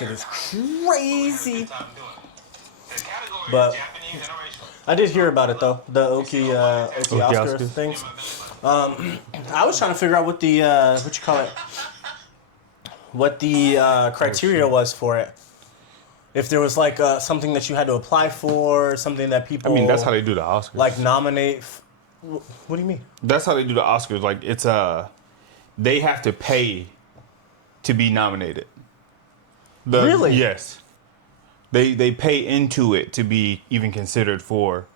shit is crazy. But I did hear about it though. The Oki Oscars things. I was trying to figure out what the what the criteria was for it. If there was like something that you had to apply for, something that people. I mean, that's how they do the Oscars. Like nominate. What do you mean? That's how they do the Oscars. Like it's they have to pay to be nominated. Really? Yes. They pay into it to be even considered for,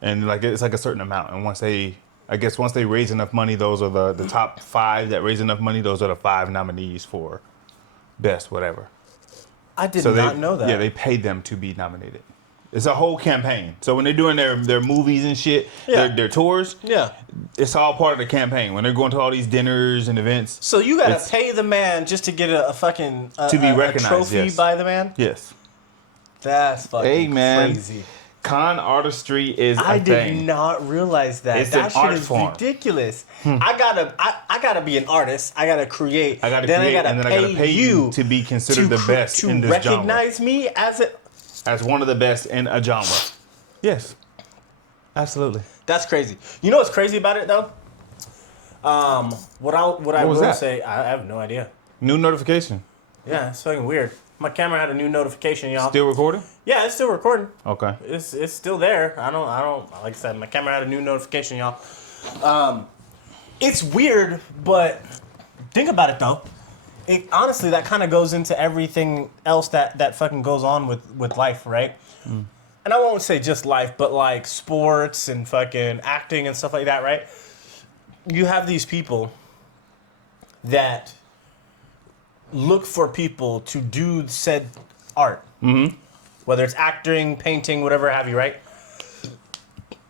and like it's like a certain amount. And once they raise enough money, those are the top 5 that raise enough money. Those are the 5 nominees for best whatever. I did not know that. Yeah, they pay them to be nominated. It's a whole campaign. So when they're doing their movies and shit, their tours, it's all part of the campaign. When they're going to all these dinners and events. So you gotta pay the man just to get a fucking to be recognized, trophy by the man? Yes. That's fucking crazy. Con artistry is I did not realize that. It's that an shit art is form. Ridiculous. I gotta be an artist. I gotta create. I gotta pay you to be considered the best in this genre. To recognize me as one of the best in a genre. Yes. Absolutely. That's crazy. You know what's crazy about it though? What I will say, I have no idea. New notification. Yeah, it's fucking weird. My camera had a new notification, y'all. Still recording? Yeah, it's still recording. Okay. It's still there. I don't like I said, my camera had a new notification, y'all. It's weird, but think about it though. Honestly, that kind of goes into everything else that fucking goes on with life, right? Mm. And I won't say just life, but like sports and fucking acting and stuff like that, right? You have these people that look for people to do said art. Mm-hmm. Whether it's acting, painting, whatever have you, right?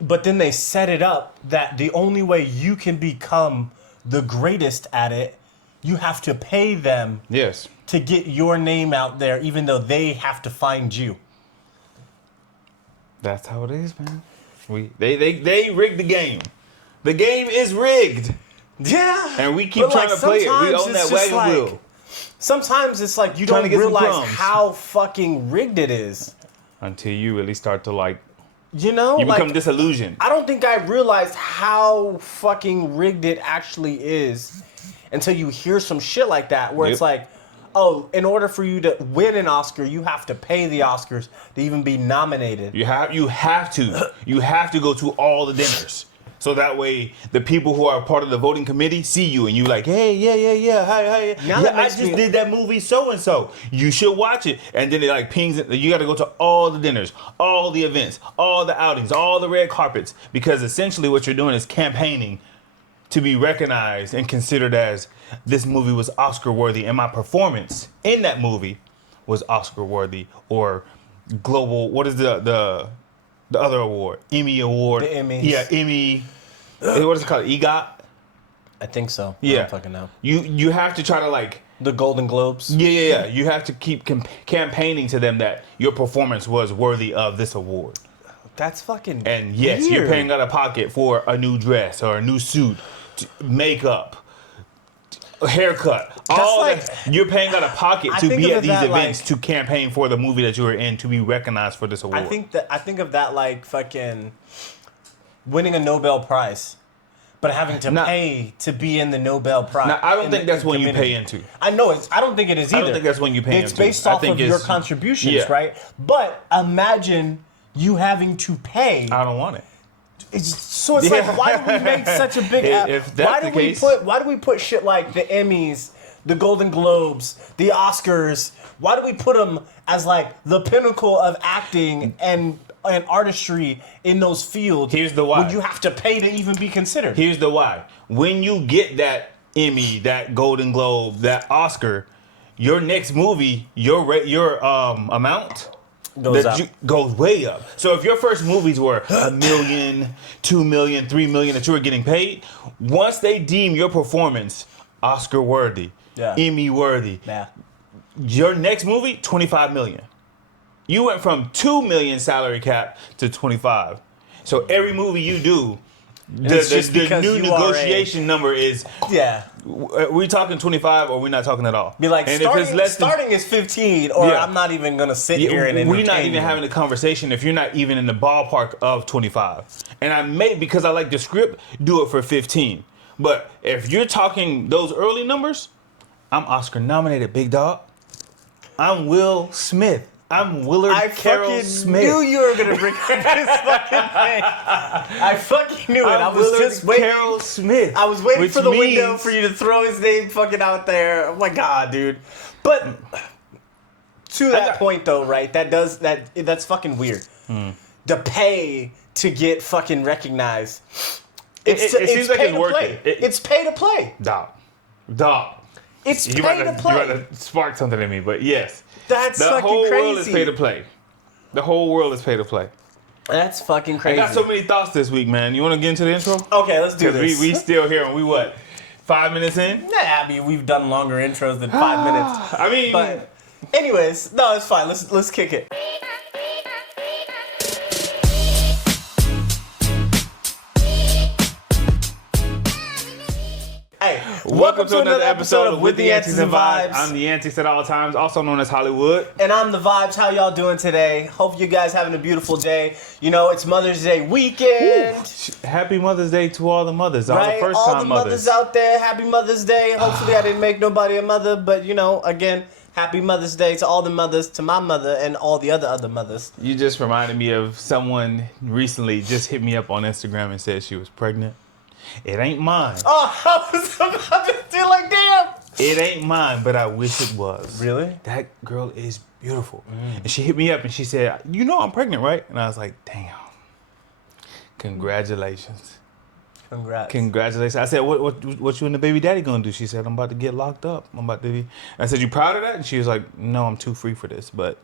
But then they set it up that the only way you can become the greatest at it, you have to pay them to get your name out there, even though they have to find you. That's how it is, man. They rigged the game. The game is rigged. Yeah. And we keep trying to play it. We own that wagon wheel. Sometimes it's like you don't realize how fucking rigged it is. Until you really start to like, you know, you become disillusioned. I don't think I realized how fucking rigged it actually is until you hear some shit like that where it's like, oh, in order for you to win an Oscar, you have to pay the Oscars to even be nominated. You have to go to all the dinners. So that way, the people who are part of the voting committee see you and you like, hey, yeah, hi. I just did that movie so-and-so. You should watch it. And then it like pings it. You got to go to all the dinners, all the events, all the outings, all the red carpets. Because essentially what you're doing is campaigning to be recognized and considered as this movie was Oscar-worthy. And my performance in that movie was Oscar-worthy or global, what is the other award? Emmy Award. The Emmys. Yeah, Emmy. What is it called? EGOT? I think so. Yeah. I don't fucking know. You have to try to like... The Golden Globes? Yeah. You have to keep campaigning to them that your performance was worthy of this award. That's fucking And yes, weird. You're paying out of pocket for a new dress or a new suit, makeup, a haircut. You're paying out of pocket to be at these events to campaign for the movie that you were in to be recognized for this award. I think of that like fucking winning a Nobel Prize, but having to pay to be in the Nobel Prize. Now, I don't think that's when you pay into. I know I don't think it is either. I don't think that's when you pay into. It's based off of your contributions, right? But imagine you having to pay. I don't want it. It's like, why do we make such a big? Why do we put shit like the Emmys, the Golden Globes, the Oscars? Why do we put them as like the pinnacle of acting and artistry in those fields? Here's the why. When you have to pay to even be considered. Here's the why. When you get that Emmy, that Golden Globe, that Oscar, your next movie, your amount goes way up. So if your first movies were $1 million, $2 million, $3 million that you were getting paid, once they deem your performance Oscar worthy, Emmy worthy, your next movie $25 million. You went from $2 million salary cap to $25. So every movie you do The new negotiation number is. Yeah. We talking 25 or we not talking at all? Be like, and starting is 15, or I'm not even gonna sit here and entertain we're not even having a conversation if you're not even in the ballpark of 25. And I may, because I like the script, do it for 15. But if you're talking those early numbers, I'm Oscar nominated, big dog. I'm Will Smith. I'm Willard Carroll Smith. I knew you were gonna bring up this fucking thing. I fucking knew it. I was Willard just waiting. Carroll Smith. I was waiting for the window for you to throw his name fucking out there. Oh my god, dude. But to that point though, right? That's fucking weird. The pay to get fucking recognized. It seems like it's worth it. It's pay to play. Dog. It's pay to play. You about to spark something in me, but yes. That's fucking crazy. The whole world is pay to play. The whole world is pay to play. That's fucking crazy. I got so many thoughts this week, man. You want to get into the intro? Okay, let's do this. We still here, and we what? 5 minutes in? Nah, I mean we've done longer intros than 5 minutes. I mean, but anyways, no, it's fine. Let's kick it. Hey, welcome to another episode of With the Antics and Vibes. I'm the Antics at all times, also known as Hollywood. And I'm the Vibes. How y'all doing today? Hope you guys having a beautiful day. You know, it's Mother's Day weekend. Ooh. Happy Mother's Day to all the mothers, all right? the first-time mothers. All the mothers out there, happy Mother's Day. Hopefully I didn't make nobody a mother, but you know, again, happy Mother's Day to all the mothers, to my mother, and all the other mothers. You just reminded me of someone recently just hit me up on Instagram and said she was pregnant. It ain't mine. Oh, I was about to do like, damn. It ain't mine, but I wish it was. Really? That girl is beautiful. And she hit me up and she said, you know I'm pregnant, right? And I was like, damn. Congratulations. Congratulations. I said, what you and the baby daddy gonna do? She said, I'm about to get locked up. I said, you proud of that? And she was like, no, I'm too free for this. But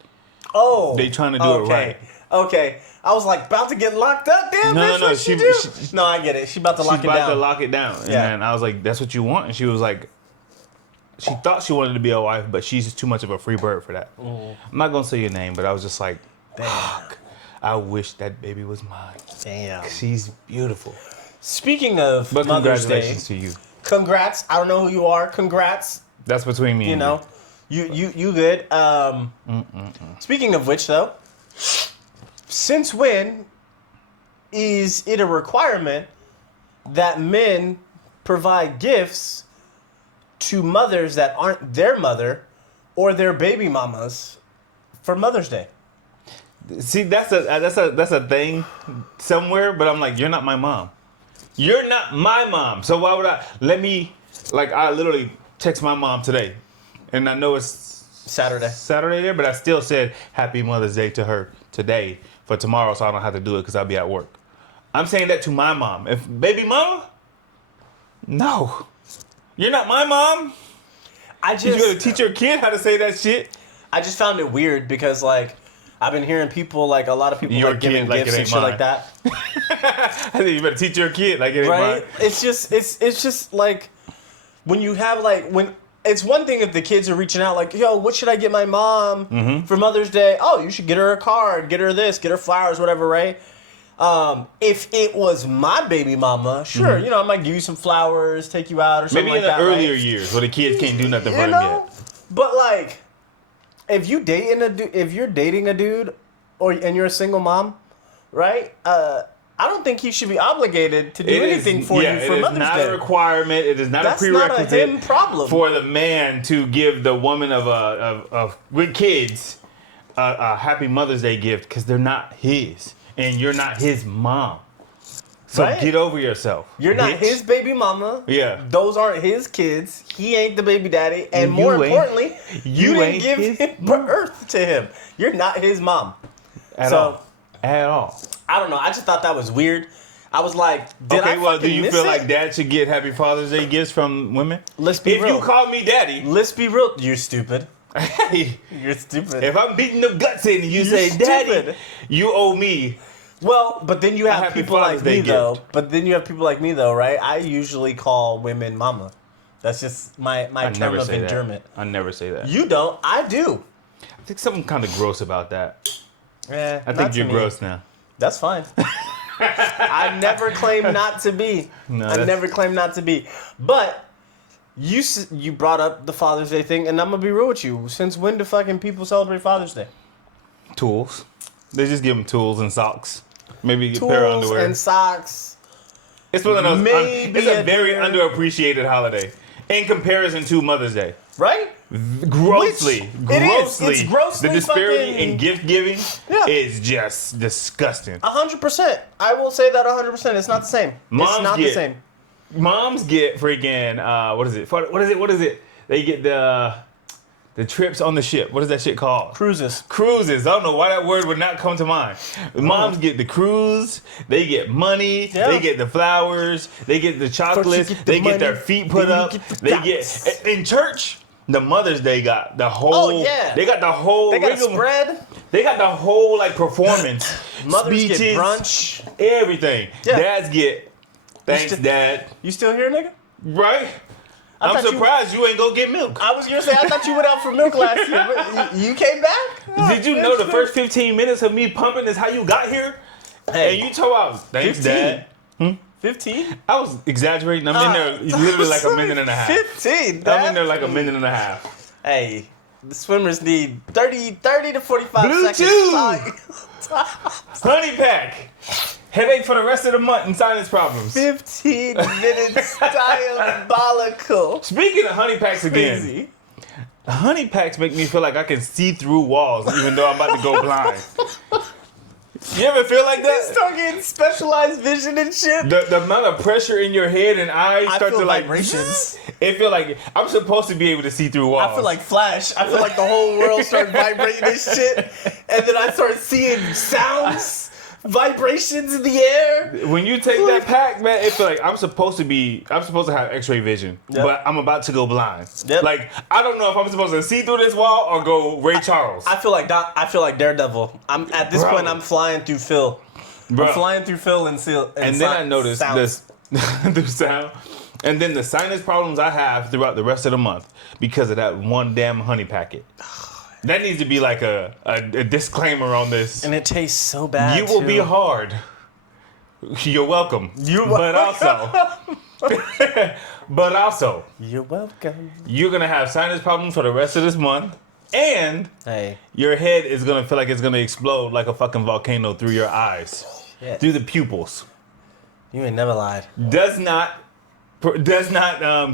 they trying to do it right. Okay. I was like, about to get locked up? Damn, no. No, I get it. She about to lock it down. She's about to lock it down. Yeah. And I was like, that's what you want? And she was like, she thought she wanted to be a wife, but she's just too much of a free bird for that. I'm not going to say your name, but I was just like, fuck. I wish that baby was mine. Damn. She's beautiful. Speaking of but Mother's congratulations Day, to you. Congrats. I don't know who you are. Congrats. That's between me and you. You good. Speaking of which, though, since when is it a requirement that men provide gifts to mothers that aren't their mother or their baby mamas for Mother's Day? See, that's a thing somewhere, but I'm like, you're not my mom. You're not my mom. So why would I? I literally text my mom today, and I know it's Saturday there, but I still said Happy Mother's Day to her today for tomorrow, so I don't have to do it because I'll be at work. I'm saying that to my mom. If baby mama, no, you're not my mom. You gotta teach your kid how to say that shit. I just found it weird because I've been hearing people a lot of people giving gifts and shit like that. I think you better teach your kid like it ain't right? mine. It's just like when you have when. It's one thing if the kids are reaching out like, yo, what should I get my mom for Mother's Day? Oh, you should get her a card, get her this, get her flowers, whatever, right? If it was my baby mama, sure, I might give you some flowers, take you out or something maybe like that. Maybe in the earlier years where the kids can't do nothing for them yet. But if you're dating a dude and you're a single mom, right? I don't think he should be obligated to do anything for you for Mother's Day. It is not a requirement. It is not a prerequisite. That's not a him problem. For the man to give the woman with kids a Happy Mother's Day gift because they're not his and you're not his mom. So get over yourself. You're not his baby mama. Yeah. Those aren't his kids. He ain't the baby daddy. And more importantly, you didn't give birth to him. You're not his mom. At all. I don't know. I just thought that was weird. I was like, do you feel like dad should get Happy Father's Day gifts from women? Let's be real. If you call me daddy. Let's be real. You're stupid. Hey. You're stupid. If I'm beating the guts in and you say, stupid. Daddy, you owe me. Well, but then you have people like me, though. But then you have people like me, though, right? I usually call women mama. That's just my term of endearment. I never say that. You don't. I do. I think something kind of gross about that. Yeah, I think you're gross now. That's fine. I never claimed not to be. No, I never claimed not to be. But you brought up the Father's Day thing, and I'm gonna be real with you. Since when do fucking people celebrate Father's Day? Tools. They just give them tools and socks. Maybe a pair of underwear. Tools and socks. It's one of those. Maybe It's a very underappreciated holiday in comparison to Mother's Day. Right? Grossly. It's grossly the disparity fucking- in gift giving is just disgusting. 100%. I will say that 100%. It's not the same. It's not the same. Moms get freaking what is it? What is it? They get the trips on the ship. What is that shit called? Cruises. Cruises. I don't know why that word would not come to mind. Moms get the cruise. They get money. Yeah. They get the flowers. They get the chocolates. They get their feet put up. They get in church. The Mother's Day got the whole. Oh yeah. They got the whole. They got a spread. They got the whole like performance. Mothers speeches, get brunch. Everything. Yeah. Dads get. Thanks, Dad. You still here, nigga? Right? I'm thought surprised you ain't go get milk. I was gonna say I thought you went out for milk last year. But you came back? Did you know the first 15 minutes of me pumping is how you got here? Hey, And you told I was, thanks, 15. Dad. 15? I was exaggerating. I'm in there literally like a minute and a half. 15. I'm in there like a minute and a half. Hey, the swimmers need 30 to 45 Bluetooth. seconds. Honey pack. Headache for the rest of the month and sinus problems. 15 minutes diabolical. Speaking of honey packs again. Crazy. Honey packs make me feel like I can see through walls even though I'm about to go blind. You ever feel like You that? start getting specialized vision and shit. The amount of pressure in your head and eyes I start feel to like vibrations. It feel like I'm supposed to be able to see through walls. I feel like Flash. I feel like the whole world starts vibrating and shit. And then I start seeing sounds, vibrations in the air. when you take that pack, man, it feel like I'm supposed to have X-ray vision, Yep. but I'm about to go blind. Yep. Like I don't know if I'm supposed to see through this wall or go Ray Charles. I feel like Daredevil. I'm at this Bro. point. I'm flying through Phil. Bro. I'm flying through Phil and seal. And then I noticed this through sound, and then the sinus problems I have throughout the rest of the month because of that one damn honey packet. That needs to be like a disclaimer on this. And it tastes so bad. You will too. be hard. You're welcome. But also, You're welcome. you're gonna have sinus problems for the rest of this month, and Hey. your head is gonna feel like it's gonna explode like a fucking volcano through your eyes, Shit. through the pupils. You ain't never lied. Does not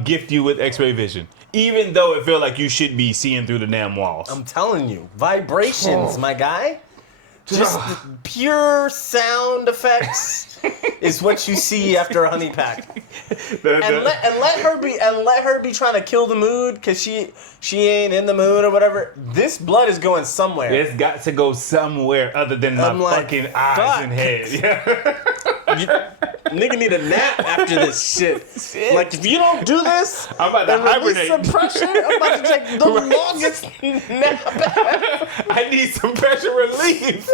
gift you with X-ray vision, even though it feel like you should be seeing through the damn walls. I'm telling you, vibrations, my guy. Just the pure sound effects is what you see after a honey pack. And let her be trying to kill the mood because she ain't in the mood or whatever. This blood is going somewhere. It's got to go somewhere other than my I'm like, fucking eyes fuck. and head. Nigga need a nap after this shit. Like if you don't do this, I'm about to and release hibernate. some pressure, I'm about to take the longest nap ever. I need some pressure relief.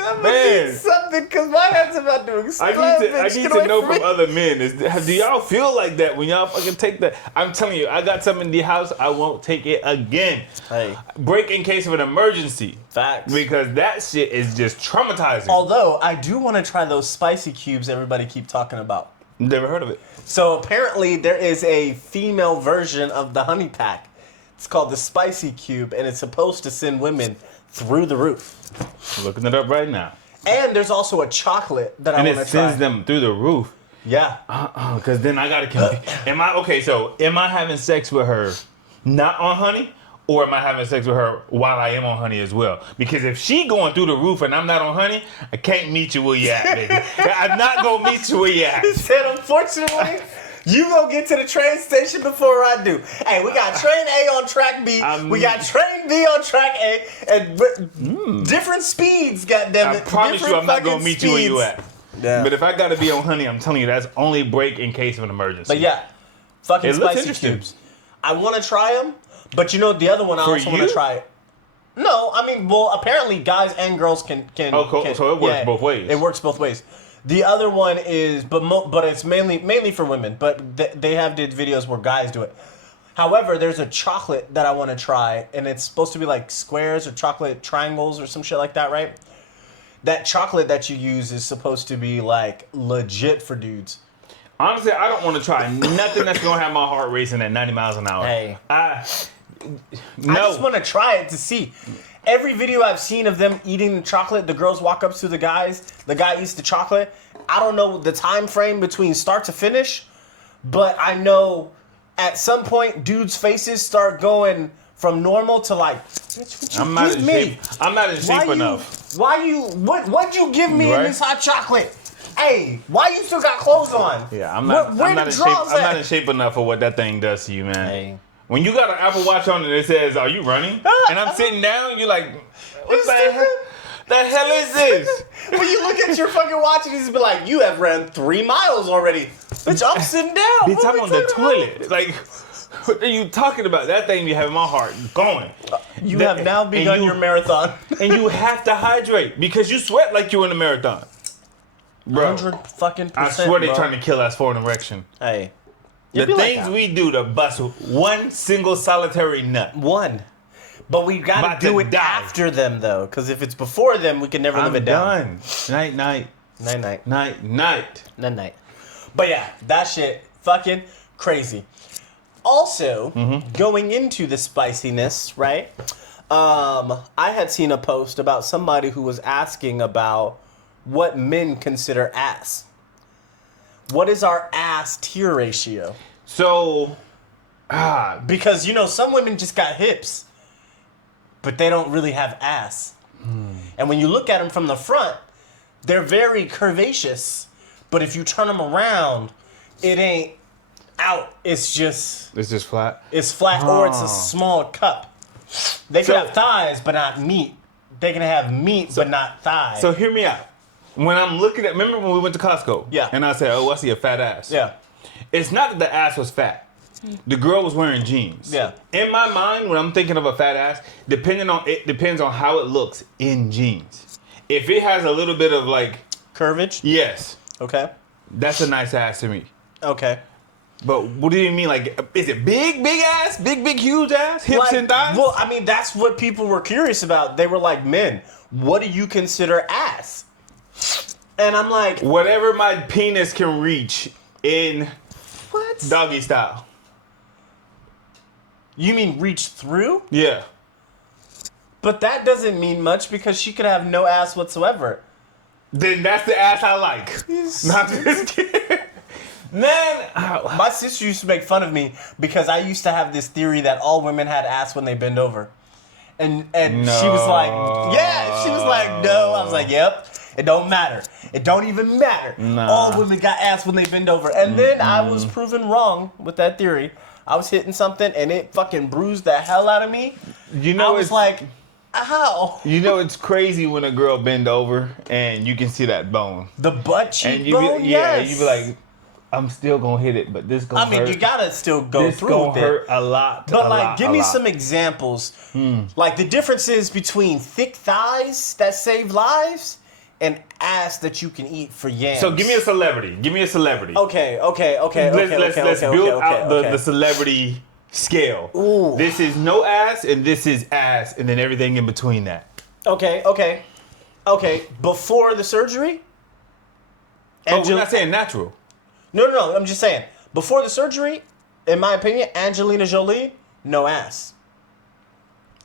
I'm gonna Man. need something because my head's about to explode. I bitch. need Get to away know from from me. other men. Do y'all feel like that when y'all fucking take that? I'm telling you, I got something in the house. I won't take it again. Hey, Break in case of an emergency. facts. Because that shit is just traumatizing. Although I do want to try those spicy cubes everybody keep talking about. Never heard of it. So apparently there is a female version of the honey pack. It's called the spicy cube, and it's supposed to send women through the roof. Looking it up right now. And there's also a chocolate that I And want it to try. sends them through the roof. Yeah. Because then I gotta compete. Am I having sex with her not on honey? Or am I having sex with her while I am on honey as well? Because if she going through the roof and I'm not on honey, I can't meet you where you at, baby. I'm not gonna meet you where you at. He said, unfortunately, you gonna get to the train station before I do. Hey, we got train A on track B. We got train B on track A. And different speeds, goddammit. I promise you I'm not gonna meet you where you at. Yeah. But if I gotta be on honey, I'm telling you, that's only break in case of an emergency. But yeah, fucking It looks spicy interesting. cubes. I want to try them, but you know the other one I For also want you? to try. No, I mean, well, apparently guys and girls can. Oh, cool. So it works both ways. It works both ways. The other one is, but it's mainly for women. But they have did videos where guys do it. However, there's a chocolate that I want to try, and it's supposed to be like squares or chocolate triangles or some shit like that, right? that chocolate that you use is supposed to be like legit for dudes. Honestly, I don't want to try nothing that's gonna have my heart racing at 90 miles an hour. Hey. I just want to try it to see. Every video I've seen of them eating the chocolate, the girls walk up to the guys, the guy eats the chocolate. I don't know the time frame between start to finish, but I know at some point dudes' faces start going from normal to like, I'm not in shape. I'm not in shape enough. What'd you give me in this hot chocolate? Hey, why you still got clothes on? Yeah, I'm not in shape enough for what that thing does to you, man. Hey. When you got an Apple Watch on and it says, "Are you running?" and I'm sitting down, you're like, "What the hell is this?" When you look at your fucking watch and it's be like, "You have ran 3 miles already." Bitch, I'm sitting down. Bitch, I'm on the toilet. Like, what are you talking about? That thing be having my heart going. You have now begun your marathon. And you have to hydrate because you sweat like you're in a marathon. Bro, 100%. I swear they're trying to kill us for an erection. Hey. The things we do to bust one single solitary nut. One. But we gotta do it after them though, because if it's before them, we can never live it down. Night, night. Night, night. Night, night. Night, night. But yeah, that shit fucking crazy. Also, going into the spiciness, right? I had seen a post about somebody who was asking about what men consider ass. What is our ass tier ratio? So, because you know some women just got hips, but they don't really have ass. And when you look at them from the front, they're very curvaceous. But if you turn them around, it ain't out. It's just flat. It's flat, or it's a small cup. They can have thighs, but not meat. They can have meat, but not thighs. So hear me out. When I'm looking at, remember when we went to Costco? Yeah. And I said, "Oh, I see a fat ass." Yeah. It's not that the ass was fat. The girl was wearing jeans. Yeah. In my mind, when I'm thinking of a fat ass, depends on how it looks in jeans. If it has a little bit of like curvage, yes. Okay. That's a nice ass to me. Okay. But what do you mean? Like, is it big ass, big, huge ass, hips and thighs? Well, I mean, that's what people were curious about. They were like, "Men, what do you consider ass?" And I'm like, whatever my penis can reach in doggy style. You mean reach through? Yeah. But that doesn't mean much because she could have no ass whatsoever. Then that's the ass I like. Not this kid. Man, my sister used to make fun of me because I used to have this theory that all women had ass when they bend over. And no. She was like, yeah. She was like, no. I was like, yep. It don't matter. It don't even matter. Nah. All women got ass when they bend over. And then I was proven wrong with that theory. I was hitting something and it fucking bruised the hell out of me. You know, I was like, ow. You know, it's crazy when a girl bend over and you can see that bone. The butt cheek and bone, yes. You be like, I'm still gonna hit it, but this gonna hurt. I mean, you gotta still go through with it. This gonna hurt a lot. But like, give me some examples. Like the differences between thick thighs that save lives and ass that you can eat for yams. So give me a celebrity. Okay. Let's build out the celebrity scale. Ooh. This is no ass, and this is ass, and then everything in between that. Okay. Before the surgery? We're not saying natural. No. I'm just saying. Before the surgery, in my opinion, Angelina Jolie, no ass.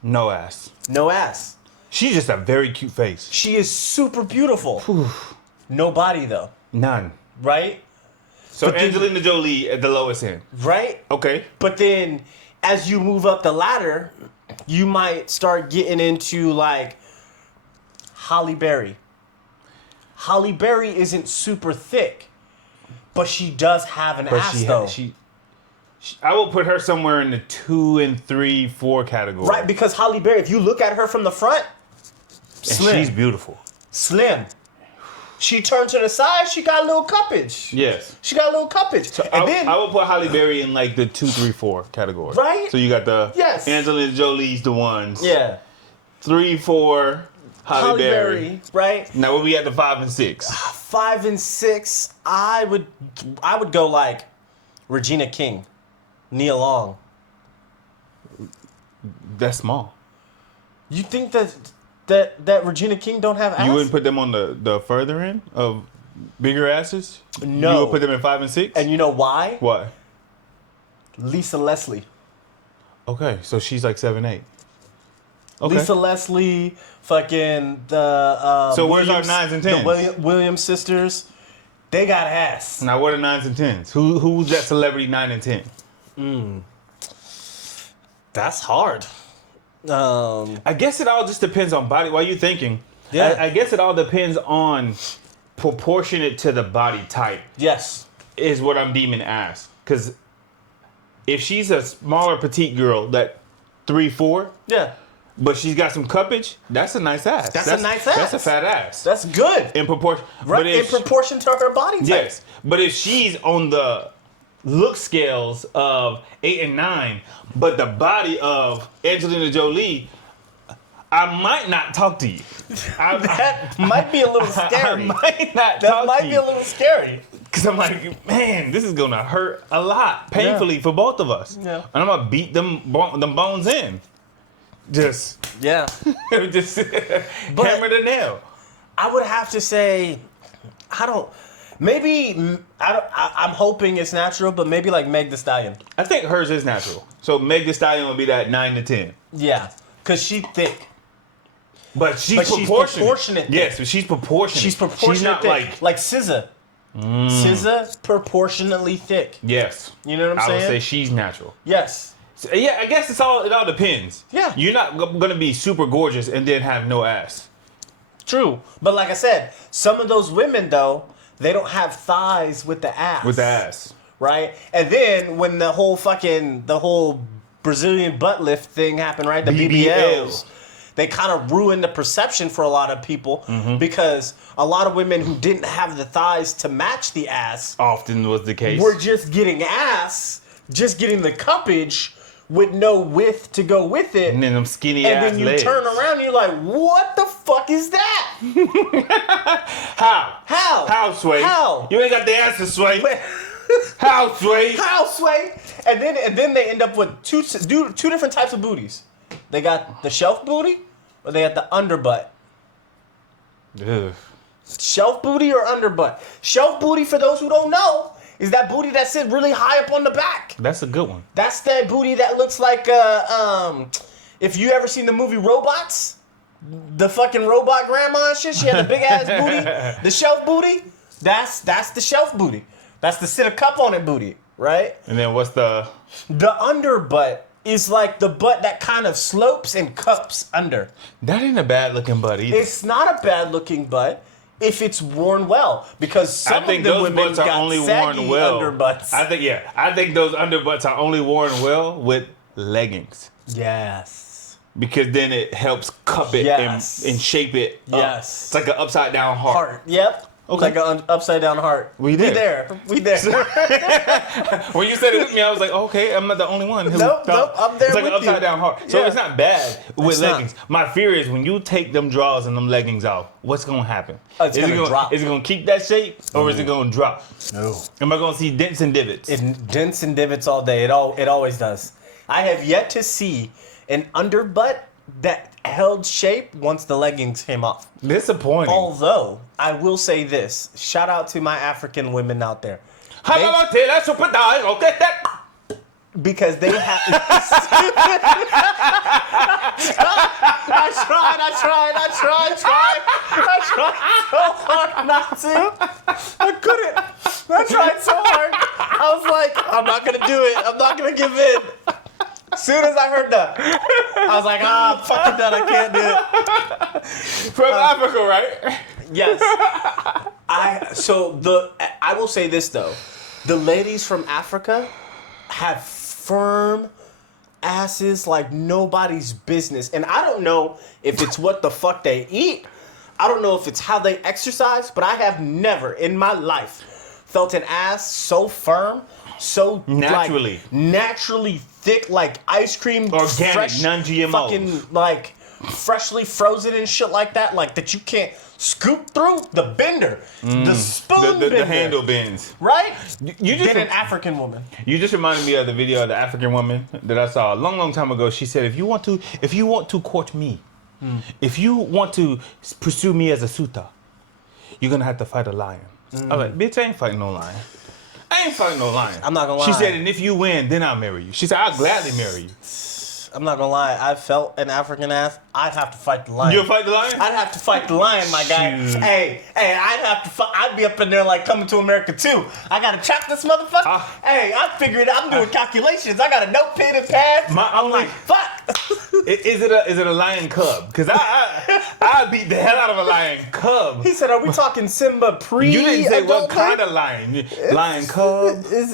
No ass. No ass. She's just a very cute face. She is super beautiful. Whew. No body, though. None. Right? So but Angelina Jolie at the lowest end. Right? Okay. But then, as you move up the ladder, you might start getting into, like, Halle Berry. Halle Berry isn't super thick, but she does have an ass, though. I will put her somewhere in the 2 and 3, 4 category. Right, because Halle Berry, if you look at her from the front, slim. She's beautiful. Slim. She turned to the side, she got a little cuppage. Yes. She got a little cuppage. So I will put Halle Berry in like the 2, 3, 4 category. Right? So you got the Angelina Jolie's the ones. Yeah. 3, 4, Halle Berry. Right? Now we'll be at the 5 and 6. 5 and 6, I would go like Regina King, Nia Long. That's small. You think that? that Regina King don't have ass? You wouldn't put them on the further end of bigger asses? No. You would put them in 5 and 6? And you know why? Why? Lisa Leslie. Okay, so she's like 7, 8. Okay. Lisa Leslie, fucking the so where's our Williams, 9s and 10s? The Williams sisters, they got ass. Now what are 9s and 10s? Who's that celebrity 9 and 10? That's hard. I guess it all just depends on body. While you thinking, Yeah. I guess it all depends on proportionate to the body type. Yes. Is what I'm deeming ass. Because if she's a smaller petite girl, that 3, 4, Yeah. but she's got some cuppage, that's a nice ass. That's a nice ass. That's a fat ass. That's good. In proportion. Right, But in if, proportion to her body type. yes. But if she's on the look scales of 8 and 9, but the body of Angelina Jolie, I might not talk to you. That might be a little scary. I might not That talk might to be you. a little scary. Because I'm like, man, this is going to hurt a lot, painfully for both of us. Yeah. And I'm going to beat them bones in. Just Yeah. just hammer the nail. I would have to say, I'm hoping it's natural, but maybe like Meg Thee Stallion. I think hers is natural. So Meg Thee Stallion would be that 9 to 10. Yeah. Because she's thick. But she's She's proportionate. proportionate. Yes, but she's proportionate. She's proportionate She's not thick. Like SZA. SZA, proportionately thick. Yes. You know what I'm I saying? would say she's natural. Yes. So, yeah, I guess it all depends. Yeah. You're not going to be super gorgeous and then have no ass. True. But like I said, some of those women, though, they don't have thighs with the ass. With the ass. Right? And then when the whole Brazilian butt lift thing happened, right? The BBLs. They kind of ruined the perception for a lot of people because a lot of women who didn't have the thighs to match the ass Often was the case. were just getting ass, just getting the cuppage with no width to go with it. And then them skinny And ass then you legs. turn around and you're like, what the fuck is that? How? How? How, Sway? How? You ain't got the answer, Sway. How, Sway? How, Sway? And then they end up with two different types of booties. They got the shelf booty or they got the underbutt. Ugh. Shelf booty or underbutt? Shelf booty, for those who don't know, is that booty that sits really high up on the back. That's a good one. That's that booty that looks like if you ever seen the movie Robots, the fucking robot grandma and shit, she had the big ass booty, the shelf booty. That's the shelf booty. That's the sit a cup on it booty, right? And then what's the underbutt is like the butt that kind of slopes and cups under. That ain't a bad looking butt either. It's not a bad looking butt if it's worn well, because some I think of the those women butts are got only saggy worn well. underbutts. I think those underbutts are only worn well with leggings. Yes. Because then it helps cup it Yes. and shape it up. Yes. It's like an upside down heart. Heart. Yep. Okay. Like an upside down heart. We there. We there. When you said it with me, I was like, okay, I'm not the only one who Nope, I'm there It's like with an upside you. down heart. So Yeah. it's not bad with It's not. leggings. My fear is when you take them drawers and them leggings off, what's gonna happen? It's is gonna drop. Is it gonna keep that shape or is it gonna drop? No. Am I gonna see dents and divots? It dents and divots all day. It always does. I have yet to see an underbutt that held shape once the leggings came off. Disappointing. Although, I will say this. Shout out to my African women out there. Because they have... I tried so hard not to. I couldn't. I tried so hard. I was like, I'm not going to do it. I'm not going to give in. As soon as I heard that, I was like, fuck that, I can't do it. From Africa, right? Yes. I will say this though. The ladies from Africa have firm asses like nobody's business. And I don't know if it's what the fuck they eat. I don't know if it's how they exercise, but I have never in my life felt an ass so firm, so naturally thick, like ice cream, organic, fresh, non-GMO, fucking like freshly frozen and shit like that, like that you can't scoop through the bender, the spoon bender, the handle bends, right? You just Then an African woman. You just reminded me of the video of the African woman that I saw a long time ago. She said, "If you want to court me, If you want to pursue me as a suitor, you're gonna have to fight a lion. I was like, bitch, I ain't fighting no lion. I ain't fighting no lion. I'm not gonna lie. She said, and if you win, then I'll marry you. She said, I'll gladly marry you. I'm not gonna lie. I felt an African ass. I'd have to fight the lion. You'll fight the lion? I'd have to fight the lion, my guy. Shoot. Hey, I'd have to fight. I'd be up in there like Coming to America 2. I gotta chop this motherfucker. Hey, I figured I'm doing calculations. I got a notepad and pad. I'm like, fuck. Is it a lion cub? Because I beat the hell out of a lion cub. He said, "Are we talking Simba pre?" You didn't say what kind of lion. Lion cub. Is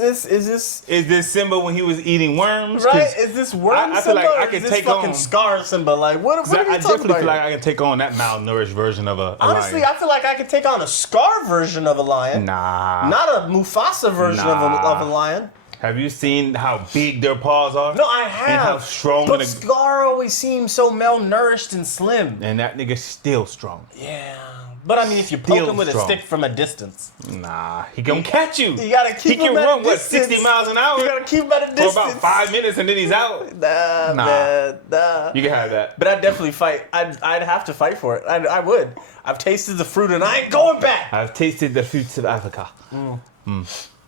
this Simba when he was eating worms? Right? Is this worm I Simba? feel like I or can is this take fucking on Scar Simba? Like what are you I talking definitely about? feel like I can take on that malnourished version of a Honestly, lion. I feel like I could take on a Scar version of a lion. Nah. Not a Mufasa version of a lion. Have you seen how big their paws are? No, I have. And how strong. But Scar always seems so malnourished and slim. And that nigga's still strong. Yeah. But I mean, if you poke him with a stick from a distance. Nah, he gonna catch you. You gotta keep him He can at run, a what, distance. 60 miles an hour? You gotta keep him at a distance. For about 5 minutes and then he's out. Nah, man, nah. You can have that. But I'd definitely fight. I'd have to fight for it. I would. I've tasted the fruit and I ain't going back. I've tasted the fruits of Africa.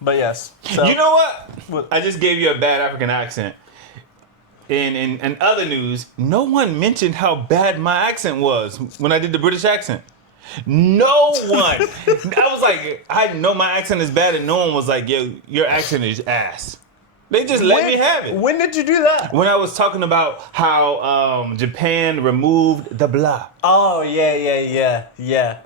But yes. So, You know what? I just gave you a bad African accent. In other news, no one mentioned how bad my accent was when I did the British accent. No one. I was like, I know my accent is bad, and no one was like, yo, your accent is ass. They just let me have it. When did you do that? When I was talking about how Japan removed the blah. Oh, yeah.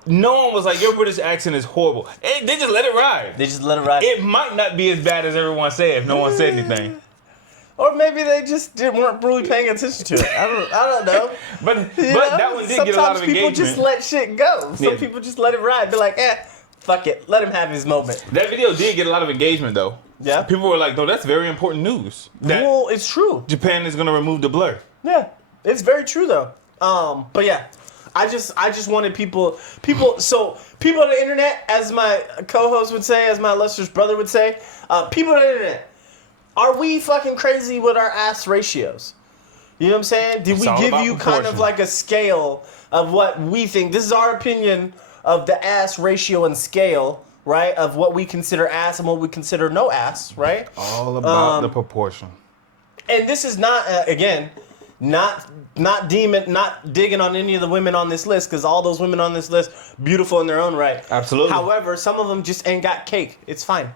No one was like, your British accent is horrible. They just let it ride. They just let it ride. It might not be as bad as everyone said if no one said anything. Or maybe they just weren't really paying attention to it. I don't know. But that one did get a lot of engagement. Sometimes people just let shit go. Some people just let it ride. Be like, fuck it. Let him have his moment. That video did get a lot of engagement, though. Yeah. People were like, no, that's very important news. That Well, it's true. Japan is going to remove the blur. Yeah. It's very true, though. But yeah. I just wanted people on the internet, as my co-host would say, as my illustrious brother would say, people on the internet, are we fucking crazy with our ass ratios? You know what I'm saying? Did we give you kind of like a scale of what we think? This is our opinion of the ass ratio and scale, right? Of what we consider ass and what we consider no ass, right? All about the proportion. And this is not, again, not digging on any of the women on this list, because all those women on this list, beautiful in their own right. Absolutely. However, some of them just ain't got cake. It's fine.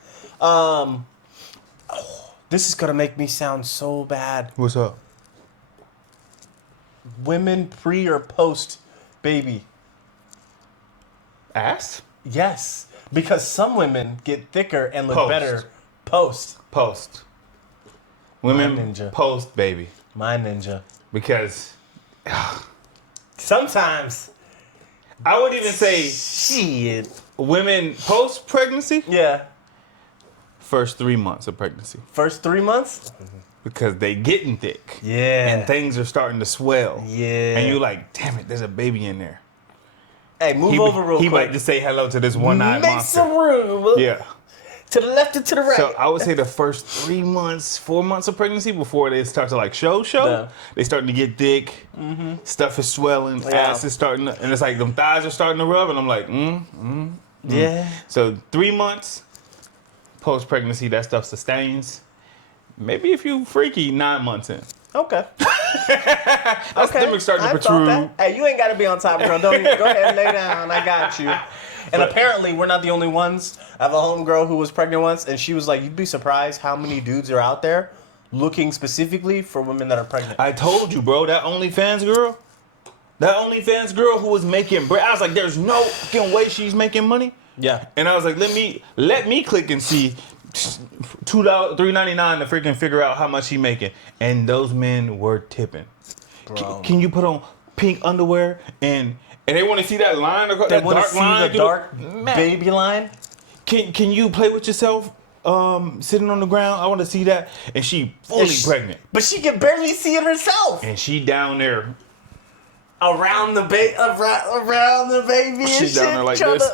This is gonna make me sound so bad. What's up? Women pre or post baby? Ass? Yes, because some women get thicker and look better post. Post. Women ninja. post, baby. My ninja. Because sometimes I would even say shit. Women post pregnancy. Yeah. First 3 months of pregnancy. First 3 months? Because they getting thick. Yeah. And things are starting to swell. Yeah. And you like, damn it, there's a baby in there. Hey, move over real quick. He might just say hello to this one-eyed monster. Make some room. Yeah. To the left and to the right. So I would say the first 3 months, 4 months of pregnancy before they start to like show, Yeah. they starting to get thick. Stuff is swelling. Yeah. Ass is starting to, and it's like them thighs are starting to rub, and I'm like, Yeah. So 3 months post-pregnancy, that stuff sustains. Maybe if you freaky, 9 months in. Okay. That's stomach starting to protrude. Hey, you ain't got to be on top, girl. Don't even, go ahead and lay down. I got you. And apparently, we're not the only ones. I have a homegirl who was pregnant once, and she was like, you'd be surprised how many dudes are out there looking specifically for women that are pregnant. I told you, bro, that OnlyFans girl who was making bread, I was like, there's no fucking way she's making money. Yeah. And I was like, let me click and see $3.99 to freaking figure out how much she making. And those men were tipping. Can you put on pink underwear and they want to see that line, that dark line, the dark baby line. Can you play with yourself sitting on the ground? I want to see that. And she fully pregnant. But she can barely see it herself. And she down there around the baby and she shit. Down there like this.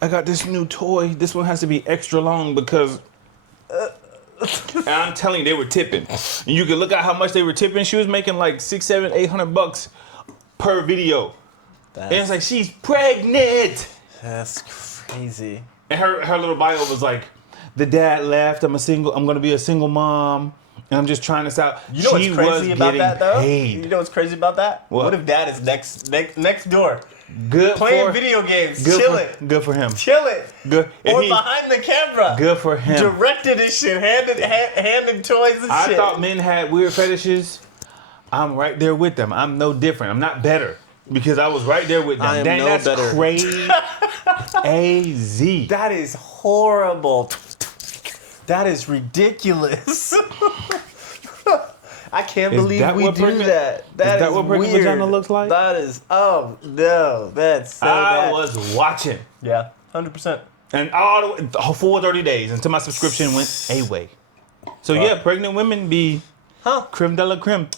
I got this new toy. This one has to be extra long because And I'm telling you, they were tipping. And you can look at how much they were tipping. She was making like $600, $700, $800 per video. And it's like, she's pregnant. That's crazy. And her little bio was like, the dad left. I'm gonna be a single mom. And I'm just trying this out. You know what's crazy about that, though? Paid. You know what's crazy about that? What if dad is next door? Good playing video games, chilling. Good for him. Chilling. Good. Or behind the camera. Good for him. Directed this shit, handing toys and shit. I thought men had weird fetishes. I'm right there with them. I'm no different. I'm not better because I was right there with them. I am no that's better. Crazy. That is horrible. That is ridiculous. I can't believe we do that. Is that what pregnant weird. vagina looks like? That is, oh no, that's so bad. I was watching. Yeah, 100%. And all the full 30 days until my subscription went away. So yeah, pregnant women be creme de la creme.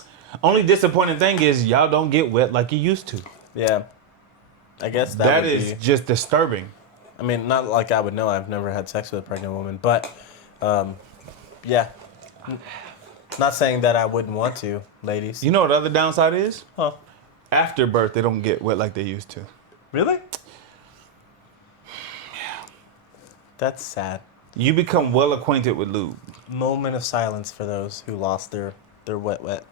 Only disappointing thing is y'all don't get wet like you used to. Yeah. I guess that is just disturbing. I mean, not like I would know. I've never had sex with a pregnant woman, but yeah. Not saying that I wouldn't want to, ladies. You know what the other downside is? Huh? After birth, they don't get wet like they used to. Really? Yeah. That's sad. You become well acquainted with lube. Moment of silence for those who lost their wet.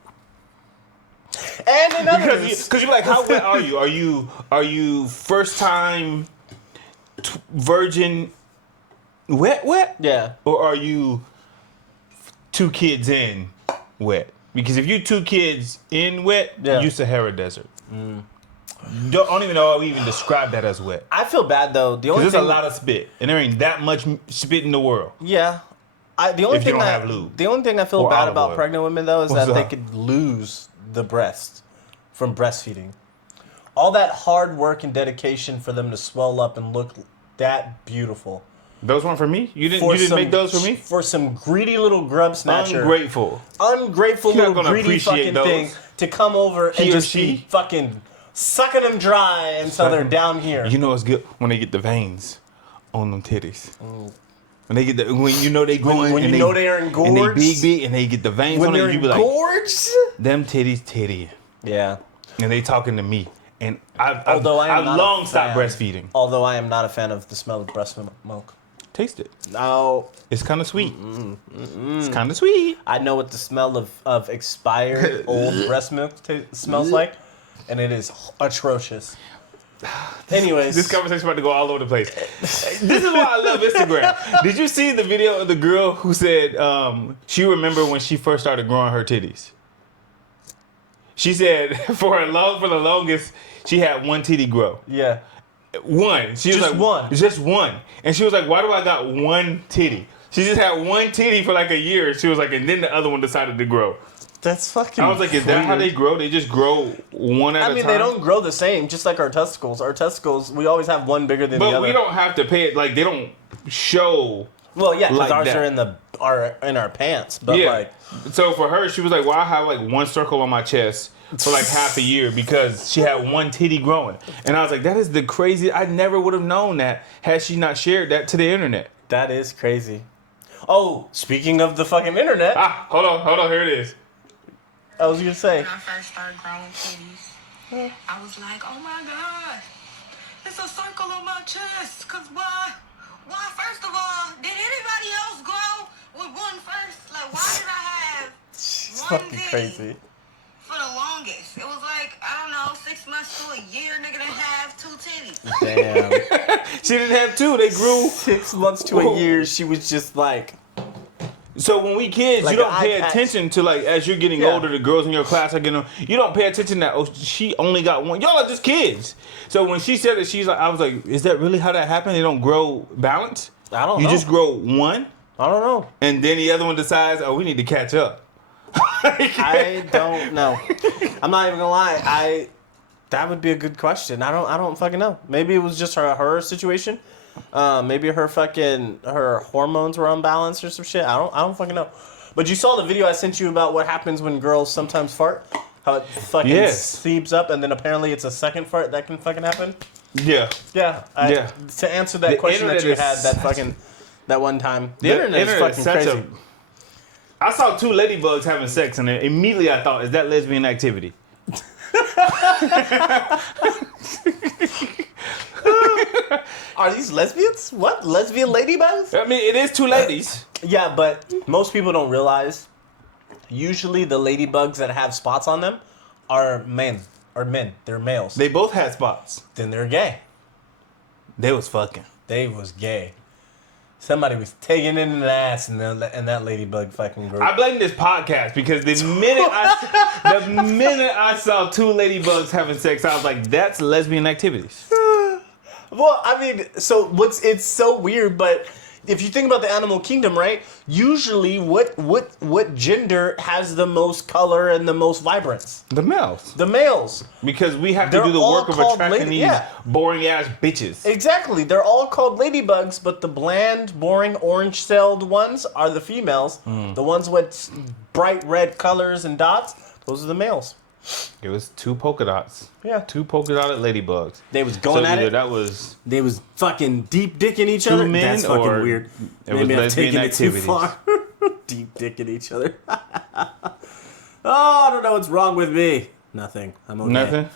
And in others. Because you're like, how wet are you? Are you first time virgin wet? Yeah. Or are you 2 kids in wet? Because if you 2 kids in wet, you Sahara Desert. Don't even know how we even describe that as wet. I feel bad though. There's a lot of spit, and there ain't that much spit in the world. Yeah. The only thing I feel bad about pregnant women though is that they could lose the breast from breastfeeding. All that hard work and dedication for them to swell up and look that beautiful. Those weren't for me? You didn't make those for me? For some greedy little grub snatcher. Ungrateful Little greedy fucking thing to come over and just be fucking sucking them dry until they're down here. You know it's good when they get the veins on them titties. When they get when you know they growing, when you know they are engorged, and they big, and they get the veins when on them, you be like, engorged? Them titty. Yeah. And they talking to me, and I've long stopped breastfeeding. Although I am not a fan of the smell of breast milk. Taste it. No. It's kind of sweet. It's kind of sweet. I know what the smell of expired old breast milk smells like, and it is atrocious. Anyways. This conversation about to go all over the place. This is why I love Instagram. Did you see the video of the girl who said she remembered when she first started growing her titties? She said for the longest, she had one titty grow. Yeah. One. She was just like, one. Just one. And she was like, why do I got one titty? She just had one titty for like a year. She was like, and then the other one decided to grow. That's fucking I was like, is that how they grow? They just grow one at a time? I mean, they don't grow the same, just like our testicles. Our testicles, we always have one bigger than the other. But we don't have to pay it. Like, they don't show. Well, yeah, because like ours that. are in our pants. But like, so for her, she was like, well, I have like one circle on my chest for like half a year because she had one titty growing. And I was like, that is the crazy. I never would have known that had she not shared that to the internet. That is crazy. Oh, speaking of the fucking internet. Hold on, here it is. I was gonna say. When I first started growing titties, I was like, oh my God, it's a circle on my chest. Cause why, first of all, did anybody else grow with one first? Like, why did I have one fucking titty crazy. for the longest? It was like, I don't know, 6 months to a year, nigga, to have 2 titties. Damn. She didn't have 2. They grew 6 months to a year. She was just like. So when we kids, like you don't pay attention to like as you're getting older, the girls in your class are getting. You don't pay attention that she only got one. Y'all are just kids. So when she said it, she's like, I was like, is that really how that happened? They don't grow balance. I don't know. You just grow one. I don't know. And then the other one decides, oh, we need to catch up. I don't know. I'm not even gonna lie. That would be a good question. I don't fucking know. Maybe it was just her situation. Maybe her hormones were unbalanced or some shit. I don't fucking know. But you saw the video I sent you about what happens when girls sometimes fart. How it fucking seeps up, and then apparently it's a second fart that can fucking happen. Yeah. Yeah. To answer that question that you had that one time, the internet is fucking crazy. I saw 2 ladybugs having sex, and immediately I thought, is that lesbian activity? Are these lesbians? What? Lesbian ladybugs? I mean, it is 2 ladies. Yeah, but most people don't realize. Usually, the ladybugs that have spots on them are men. They're males. They both had spots. Then they're gay. They was fucking. They was gay. Somebody was taking it in the ass, and that ladybug fucking group. I blame this podcast because the minute I saw 2 ladybugs having sex, I was like, that's lesbian activities. Well, I mean, it's so weird, but if you think about the animal kingdom, right? Usually, what gender has the most color and the most vibrance? The males. The males. Because we have to They're do the all work of called attracting these boring ass bitches. Exactly. They're all called ladybugs, but the bland, boring, orange-celled ones are the females. The ones with bright red colors and dots, those are the males. It was 2 polka dots. Yeah. 2 polka dotted ladybugs. They was going at it. They was fucking deep dicking each 2 other. men, That's fucking or weird. It was lesbian activities. It too far. Deep dicking each other. I don't know what's wrong with me. Nothing. I'm okay. Nothing?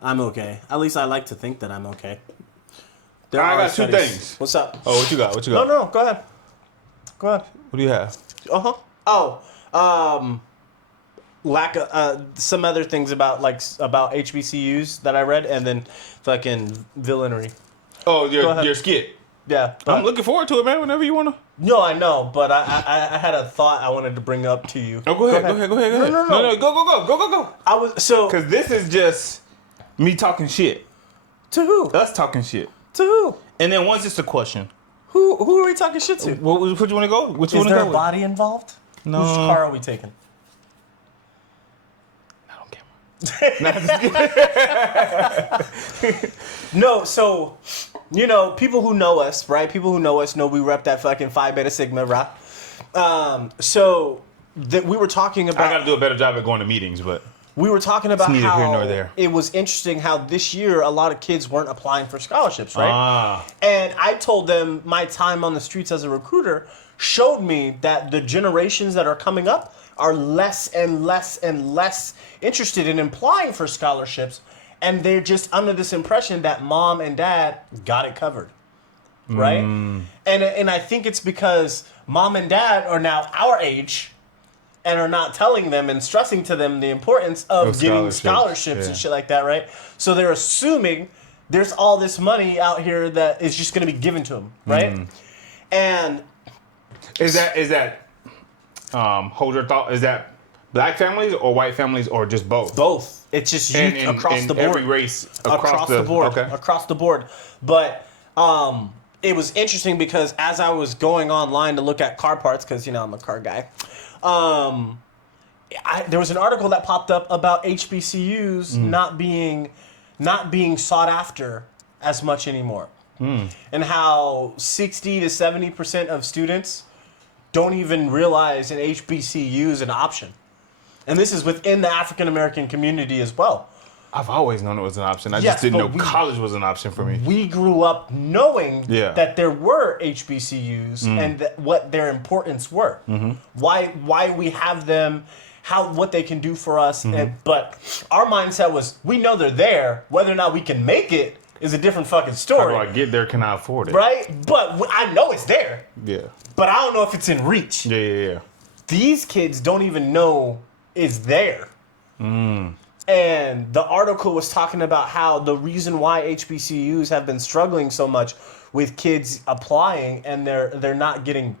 I'm okay. At least I like to think that I'm okay. I got 2 things. What's up? Oh, what you got? What you got? No, go ahead. Go ahead. What do you have? Lack of some other things about HBCUs that I read, and then fucking villainy. Oh, your skit. Yeah, I'm looking forward to it, man. Whenever you wanna. No, I know, but I had a thought I wanted to bring up to you. Oh, go ahead. No, go. I was because this is just me talking shit. To who? Us talking shit. To who? And then once it's a question. Who are we talking shit to? Which you want to go? Which you Is want to there go a body involved? No. Whose car are we taking? I don't care. No, so, people who know us, right? People who know us know we rep that fucking Phi Beta Sigma, right? So, that we were talking about... I got to do a better job at going to meetings, but... We were talking about neither how here nor there. It was interesting how this year a lot of kids weren't applying for scholarships, right? And I told them my time on the streets as a recruiter showed me that the generations that are coming up are less and less and less interested in applying for scholarships, and they're just under this impression that mom and dad got it covered, right? And I think it's because mom and dad are now our age and are not telling them and stressing to them the importance of getting scholarships and shit like that, right? So they're assuming there's all this money out here that is just going to be given to them, right? And is that hold your thought? Is that black families or white families or just both? Both. It's just youth across the board. Every race across the board. Okay. Across the board. But it was interesting because as I was going online to look at car parts, because I'm a car guy. There was an article that popped up about HBCUs not being sought after as much anymore, and how 60 to 70% of students don't even realize an HBCU is an option, and this is within the African American community as well. I've always known it was an option. I just didn't know college was an option for me. We grew up knowing that there were HBCUs and what their importance were. Why we have them, what they can do for us. But our mindset was, we know they're there. Whether or not we can make it is a different fucking story. How do I get there? Can I afford it? Right? But I know it's there. Yeah. But I don't know if it's in reach. Yeah. These kids don't even know it's there. And the article was talking about how the reason why HBCUs have been struggling so much with kids applying, and they're not getting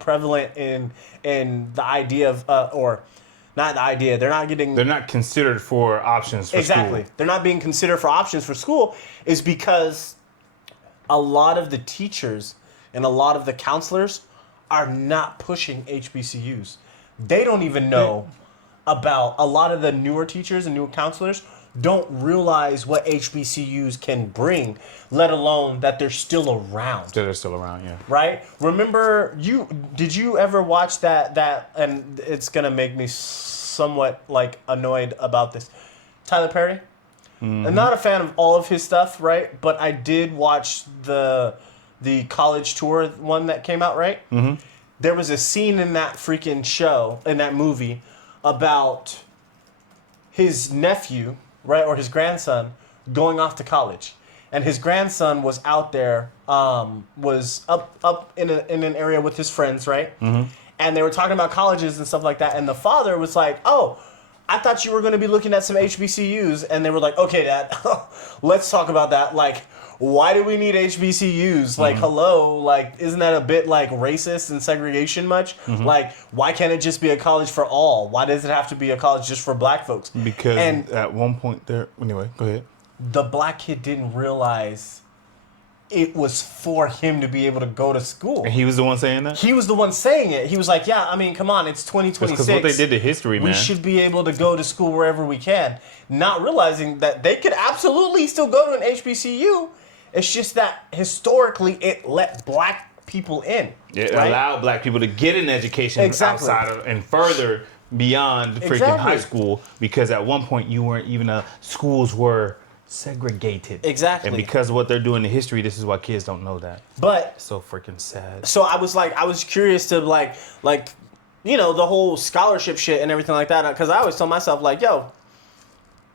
prevalent in the idea of or not the idea. They're not considered for options for school. Exactly. They're not being considered for options for school is because a lot of the teachers and a lot of the counselors are not pushing HBCUs. They don't even know about a lot of the newer teachers and newer counselors don't realize what HBCUs can bring, let alone that they're still around. They're still around, yeah. Right? Remember, did you ever watch that, and it's going to make me somewhat annoyed about this, Tyler Perry? I'm not a fan of all of his stuff, right? But I did watch the college tour one that came out, right? there was a scene in that freaking show, in that movie, about his nephew, right, or his grandson, going off to college. And his grandson was out there, was up in an area with his friends, right? Mm-hmm. And they were talking about colleges and stuff like that. And the father was like, "Oh, I thought you were going to be looking at some HBCUs." And they were like, "Okay, Dad, let's talk about that. Like, why do we need HBCUs? Like, hello, like, isn't that a bit like racist and segregation much? Mm-hmm. Like, why can't it just be a college for all? Why does it have to be a college just for black folks?" Because at one point there, anyway, go ahead. The black kid didn't realize it was for him to be able to go to school. And he was the one saying that? He was the one saying it. He was like, yeah, I mean, come on, it's 2026. Because what they did to history, man. We should be able to go to school wherever we can. Not realizing that they could absolutely still go to an HBCU. It's just that historically it let black people in. It right? allowed black people to get an education outside of and further beyond freaking high school, because at one point you weren't even schools were segregated. Exactly. And because of what they're doing in history, this is why kids don't know that. But it's so freaking sad. So I was curious to like you know, the whole scholarship shit and everything like that, because I always tell myself like, yo,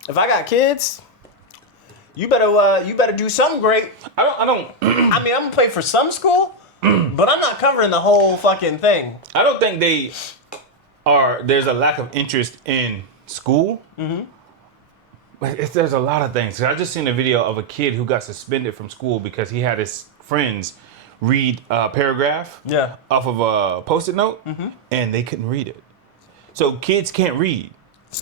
if I got kids, you better do something great. I mean, I'm gonna pay for some school, but I'm not covering the whole fucking thing. I don't think there's a lack of interest in school. Mm-hmm. There's a lot of things. I just seen a video of a kid who got suspended from school because he had his friends read a paragraph off of a Post-it note, and they couldn't read it. So kids can't read.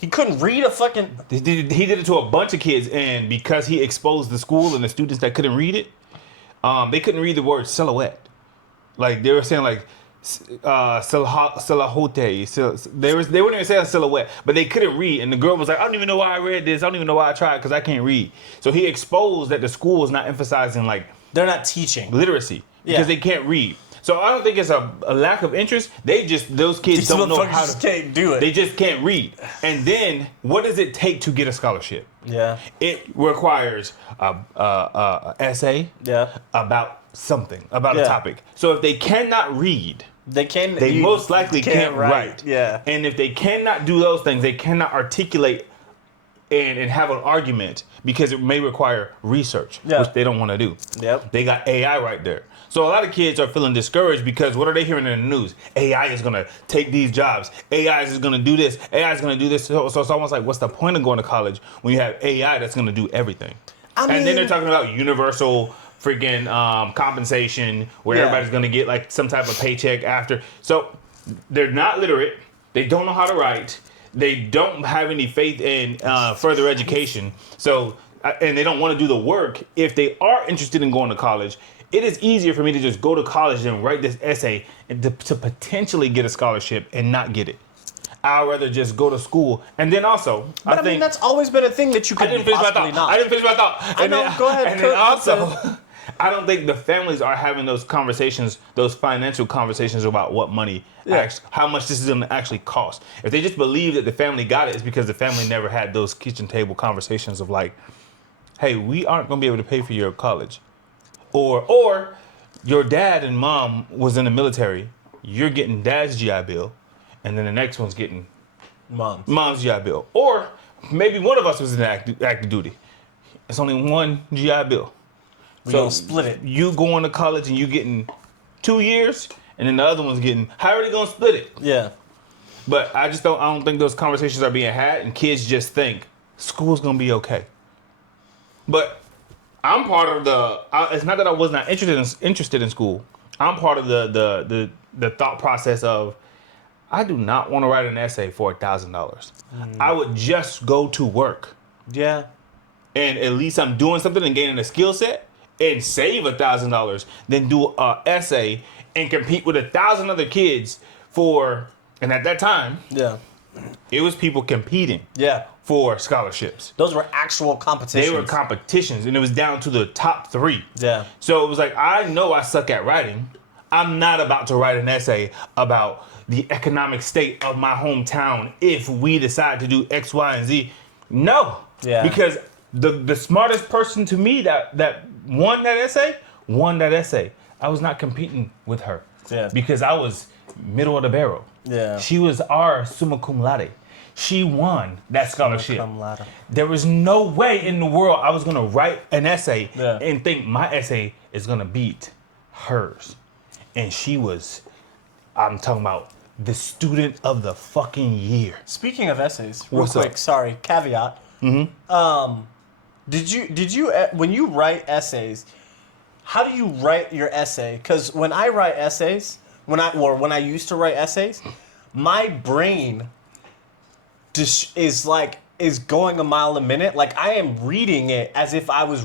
He couldn't read a fucking... He did it to a bunch of kids, and because he exposed the school and the students that couldn't read it, they couldn't read the word silhouette. Like, they were saying, like, silhouette. They wouldn't even say a silhouette, but they couldn't read. And the girl was like, "I don't even know why I read this. I don't even know why I tried, because I can't read." So he exposed that the school is not emphasizing, like, they're not teaching literacy because they can't read. So I don't think it's a lack of interest. Those kids don't know how to. Can't do it. They just can't read. And then what does it take to get a scholarship? Yeah. It requires a essay. Yeah. About something, about a topic. So if they cannot read, they most likely can't write. Yeah. And if they cannot do those things, they cannot articulate and have an argument, because it may require research, which they don't want to do. Yep. They got AI right there. So a lot of kids are feeling discouraged because what are they hearing in the news? AI is going to take these jobs. AI is going to do this. AI is going to do this. So it's almost like, what's the point of going to college when you have AI that's going to do everything? And then they're talking about universal freaking compensation where everybody's going to get like some type of paycheck after. So they're not literate. They don't know how to write. They don't have any faith in further education. So, and they don't want to do the work. If they are interested in going to college, it is easier for me to just go to college than write this essay and to potentially get a scholarship and not get it. I'd rather just go to school. And then also, I mean, that's always been a thing that you could possibly not. I didn't finish my thought. I know, go ahead. And then also, I don't think the families are having those conversations, those financial conversations about what money, how much this is going to actually cost. If they just believe that the family got it, it's because the family never had those kitchen table conversations of like, hey, we aren't going to be able to pay for your college. Or your dad and mom was in the military. You're getting dad's GI Bill, and then the next one's getting mom's GI Bill. Or maybe one of us was in active duty. It's only one GI Bill. We're gonna split it. You going to college and you getting 2 years, and then the other one's getting. How are they gonna split it? Yeah. But I don't think those conversations are being had, and kids just think school's gonna be okay. But I'm part of it's not that I was not interested in school. I'm part of the thought process of, I do not want to write an essay for $1,000. I would just go to work. Yeah. And at least I'm doing something and gaining a skill set and save $1,000 than do an essay and compete with 1,000 other kids and at that time, it was people competing for scholarships. Those were actual competitions. They were competitions, and it was down to the top 3. Yeah. So it was like, I know I suck at writing. I'm not about to write an essay about the economic state of my hometown if we decide to do X, Y, and Z. No. Yeah. Because the smartest person to me that won that essay. I was not competing with her. Yeah. Because I was middle of the barrel. Yeah. She was our summa cum laude. She won that scholarship. Cum laude. There was no way in the world I was gonna write an essay Yeah. and think my essay is gonna beat hers. And she was, I'm talking about the student of the fucking year. Speaking of essays, real What's quick, up? sorry, caveat. Did you when you write essays, how do you write your essay? Because when I write essays, when I used to write essays, my brain is going a mile a minute. Like I am reading it as if I was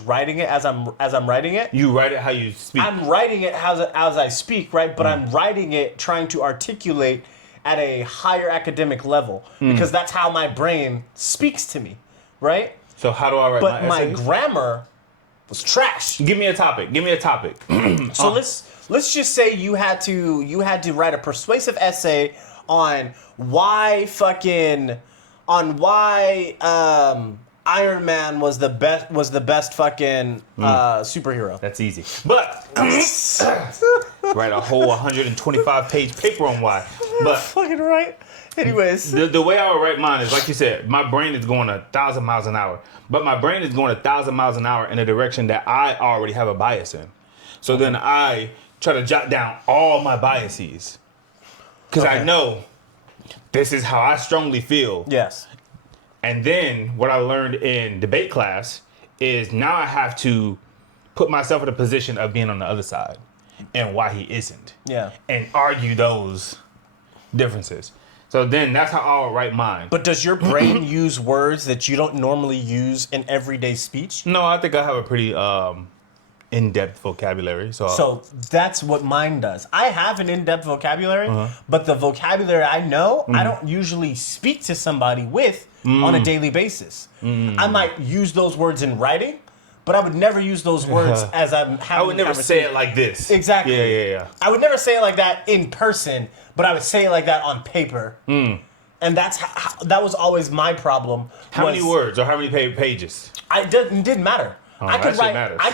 writing it as I'm writing it. You write it how you speak. I'm writing it as I speak, right? But I'm writing it trying to articulate at a higher academic level because that's how my brain speaks to me, right? So how do I write But my my essays? grammar was trash. Give me a topic. So let's just say you had to write a persuasive essay on why Iron Man was the best fucking superhero. That's easy. But write a whole 125-page paper on why. But Fucking right. Anyways, the way I would write mine is, like you said, my brain is going 1,000 miles an hour. But my brain is going 1,000 miles an hour in a direction that I already have a bias in. So then I try to jot down all my biases. Because I know this is how I strongly feel. yes. And then what I learned in debate class is now I have to put myself in a position of being on the other side and why he isn't. Yeah. And argue those differences. So then that's how I'll write mine. But does your brain use words that you don't normally use in everyday speech? No, I think I have a pretty in-depth vocabulary. So that's what mine does. I have an in-depth vocabulary, but the vocabulary I know, I don't usually speak to somebody with on a daily basis. I might use those words in writing, but I would never use those words as I'm having I would never say it like this. Exactly. Yeah. I would never say it like that in person, but I would say it like that on paper. And that's that was always my problem. How many words or how many pages? It didn't matter. I could that shit write. matters. I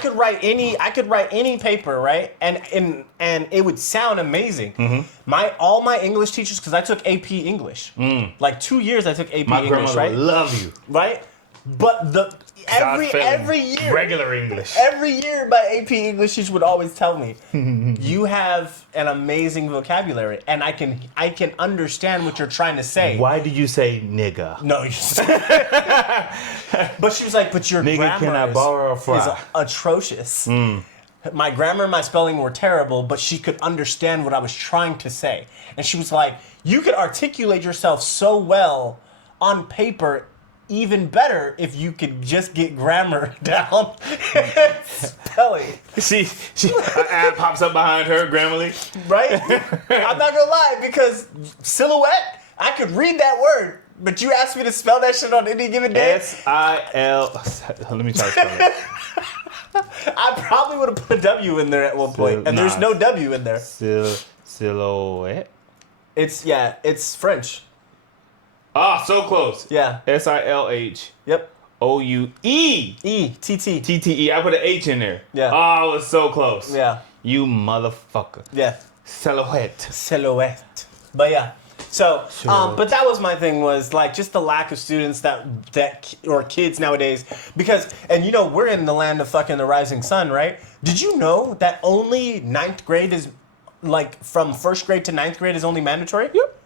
could write any paper, right? And it would sound amazing. All my English teachers, because I took AP English, like 2 years I took AP My English, grandmother right? would love you. Right? But every year, Regular English. every year my AP English teacher would always tell me, "You have an amazing vocabulary, and I can understand what you're trying to say." Why did you say nigga? No, but she was like, "But your Nigga, grammar can I borrow a fry?" is atrocious." My grammar and my spelling were terrible, but she could understand what I was trying to say, and she was like, "You could articulate yourself so well on paper." Even better if you could just get grammar down and spelling. She an ad pops up behind her, Grammarly. Right? I'm not gonna lie, because silhouette, I could read that word, but you asked me to spell that shit on any given day. S-I-L. Let me try to spell it. I probably would have put a W in there at one point, and there's no W in there. Silhouette. It's French. Ah, so close. Yeah. S-I-L-H. Yep. O-U-E. E-T-T. T-T-E. I put an H in there. Yeah. Oh, I was so close. Yeah. You motherfucker. Yeah. Silhouette. Silhouette. But yeah. So, but that was my thing, was like just the lack of students that or kids nowadays, because, and you know, we're in the land of fucking the rising sun, right? Did you know that only ninth grade is, like, from first grade to ninth grade is only mandatory? Yep.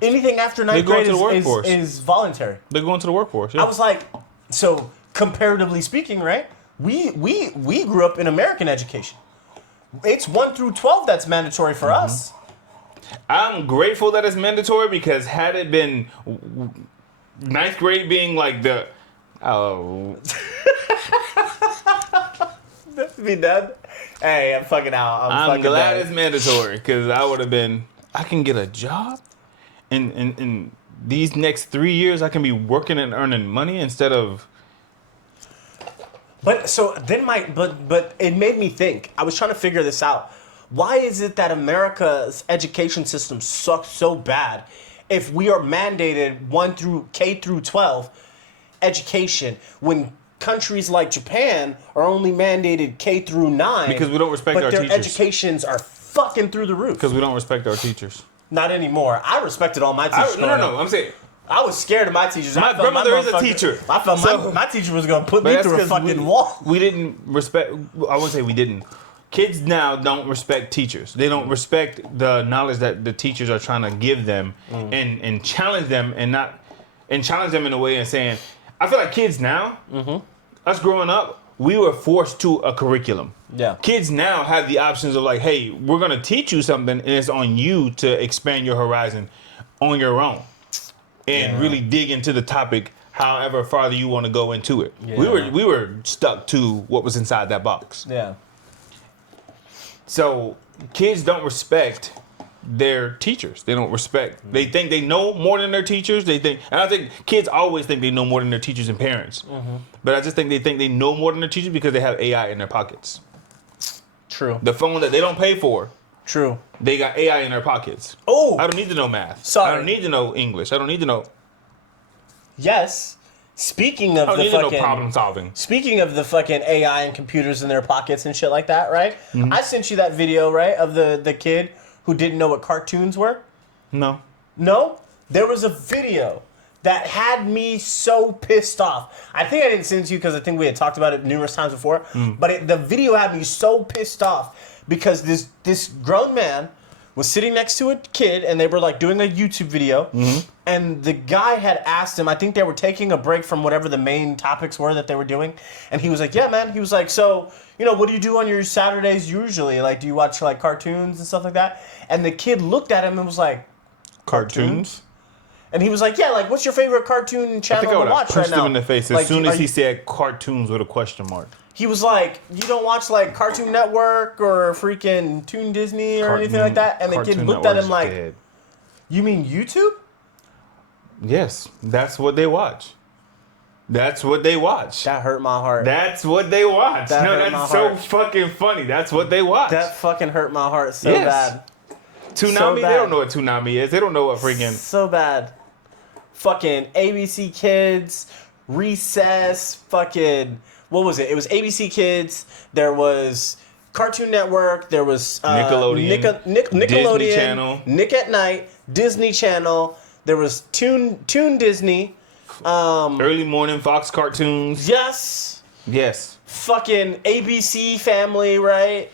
Anything after ninth go grade into the workforce. is voluntary. They're going to the workforce. Yeah. I was like, so comparatively speaking, right? We grew up in American education. It's 1 through 12 that's mandatory for us. I'm grateful that it's mandatory, because had it been ninth grade being like the Be done. Hey, I'm fucking out. I'm fucking glad done. it's mandatory, because I would have been, I can get a job in these next 3 years. I can be working and earning money instead of. But so then but it made me think. I was trying to figure this out. Why is it that America's education system sucks so bad if we are mandated K through 12 education, when countries like Japan are only mandated K through 9? Because we don't respect but our their teachers. educations are fucking through the roof. Because we don't respect our teachers. Not anymore. I respected all my teachers. No. I'm saying I was scared of my teachers. my grandmother is a teacher. I felt my teacher was gonna put me through a fucking wall. We didn't respect. I wouldn't say we didn't. Kids now don't respect teachers. They don't respect the knowledge that the teachers are trying to give them, and challenge them, and challenge them in a way and saying, I feel like kids now, us growing up, we were forced to a curriculum. Yeah. Kids now have the options of like, hey, we're gonna teach you something, and it's on you to expand your horizon on your own, and really dig into the topic however farther you want to go into it. Yeah. We were stuck to what was inside that box. Yeah. So kids don't respect their teachers. They don't respect. They think they know more than their teachers. And I think kids always think they know more than their teachers and parents. But I just think they know more than their teachers because they have AI in their pockets. True. The phone that they don't pay for. True. They got AI in their pockets. Oh. I don't need to know math. Sorry. I don't need to know English. I don't need to know. Yes. Speaking of the fucking problem solving. Speaking of the fucking AI and computers in their pockets and shit like that, right? I sent you that video, right, of the kid who didn't know what cartoons were. No. No? There was a video that had me so pissed off. I think I didn't send it to you because I think we had talked about it numerous times before. But the video had me so pissed off because this grown man was sitting next to a kid and they were like doing a YouTube video. And the guy had asked him, I think they were taking a break from whatever the main topics were that they were doing. And he was like, yeah, man. He was like, so, what do you do on your Saturdays usually? Like, do you watch like cartoons and stuff like that? And the kid looked at him and was like, cartoons? And he was like, yeah, like, what's your favorite cartoon channel to watch right now? I punched him in the face as soon as he said cartoons with a question mark. He was like, you don't watch like Cartoon Network or freaking Toon Disney or anything like that? And the kid looked at him like, dead. You mean YouTube? Yes, that's what they watch. That's what they watch. That hurt my heart. That's what they watch. That's so fucking funny. That's what they watch. That fucking hurt my heart so bad. Toonami, so bad. They don't know what Toonami is. They don't know what freaking... So bad. Fucking ABC Kids, Recess, fucking... What was it? It was ABC Kids. There was Cartoon Network. There was Nickelodeon. Nickelodeon. Disney Channel. Nick at Night. Disney Channel. There was Toon Disney. Early morning Fox cartoons. Yes. Fucking ABC Family, right?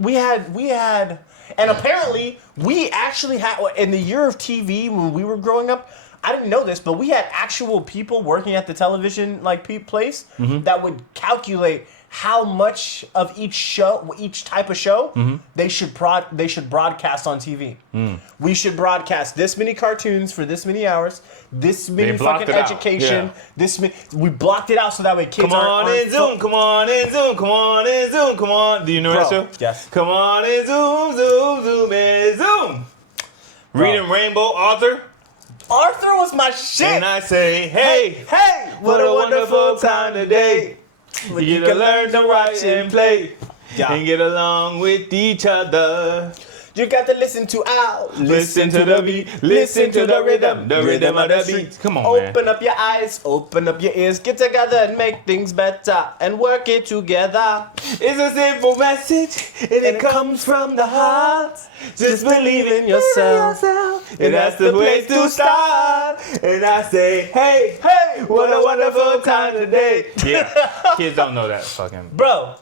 We had, and apparently we actually had in the year of TV when we were growing up. I didn't know this, but we had actual people working at the television place that would calculate how much of each type of show they should broadcast on TV. We should broadcast this many cartoons for this many hours, this many fucking education. We blocked it out so that way kids come on and zoom. Come on. Do you know that show? Yes. Come on and zoom and zoom. Reading Rainbow Arthur. Arthur was my shit. And I say, hey, what a wonderful time today. You can learn to write and play and get along with each other. You got to listen to listen to the beat, listen to the rhythm of the beat. Come on, man. Open up your eyes, open up your ears, get together and make things better and work it together. It's a simple message and it comes from the heart. Just believe in yourself. And that's the place to start. And I say, hey, what a wonderful time today. Yeah, kids don't know that fucking. Bro.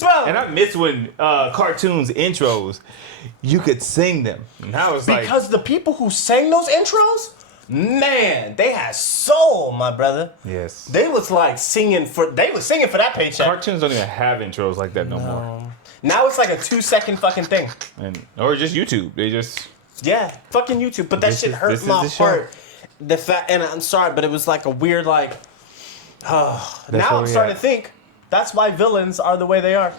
And I miss when cartoons intros, you could sing them. Now it's like, because the people who sang those intros, man, they had soul, my brother. Yes. They was singing for that paycheck. Cartoons don't even have intros like that no more. Now it's like a 2-second fucking thing. Or just YouTube. They just fucking YouTube. But that shit hurt my heart. The fact, and I'm sorry, but it was like a weird now I'm starting to think that's why villains are the way they are.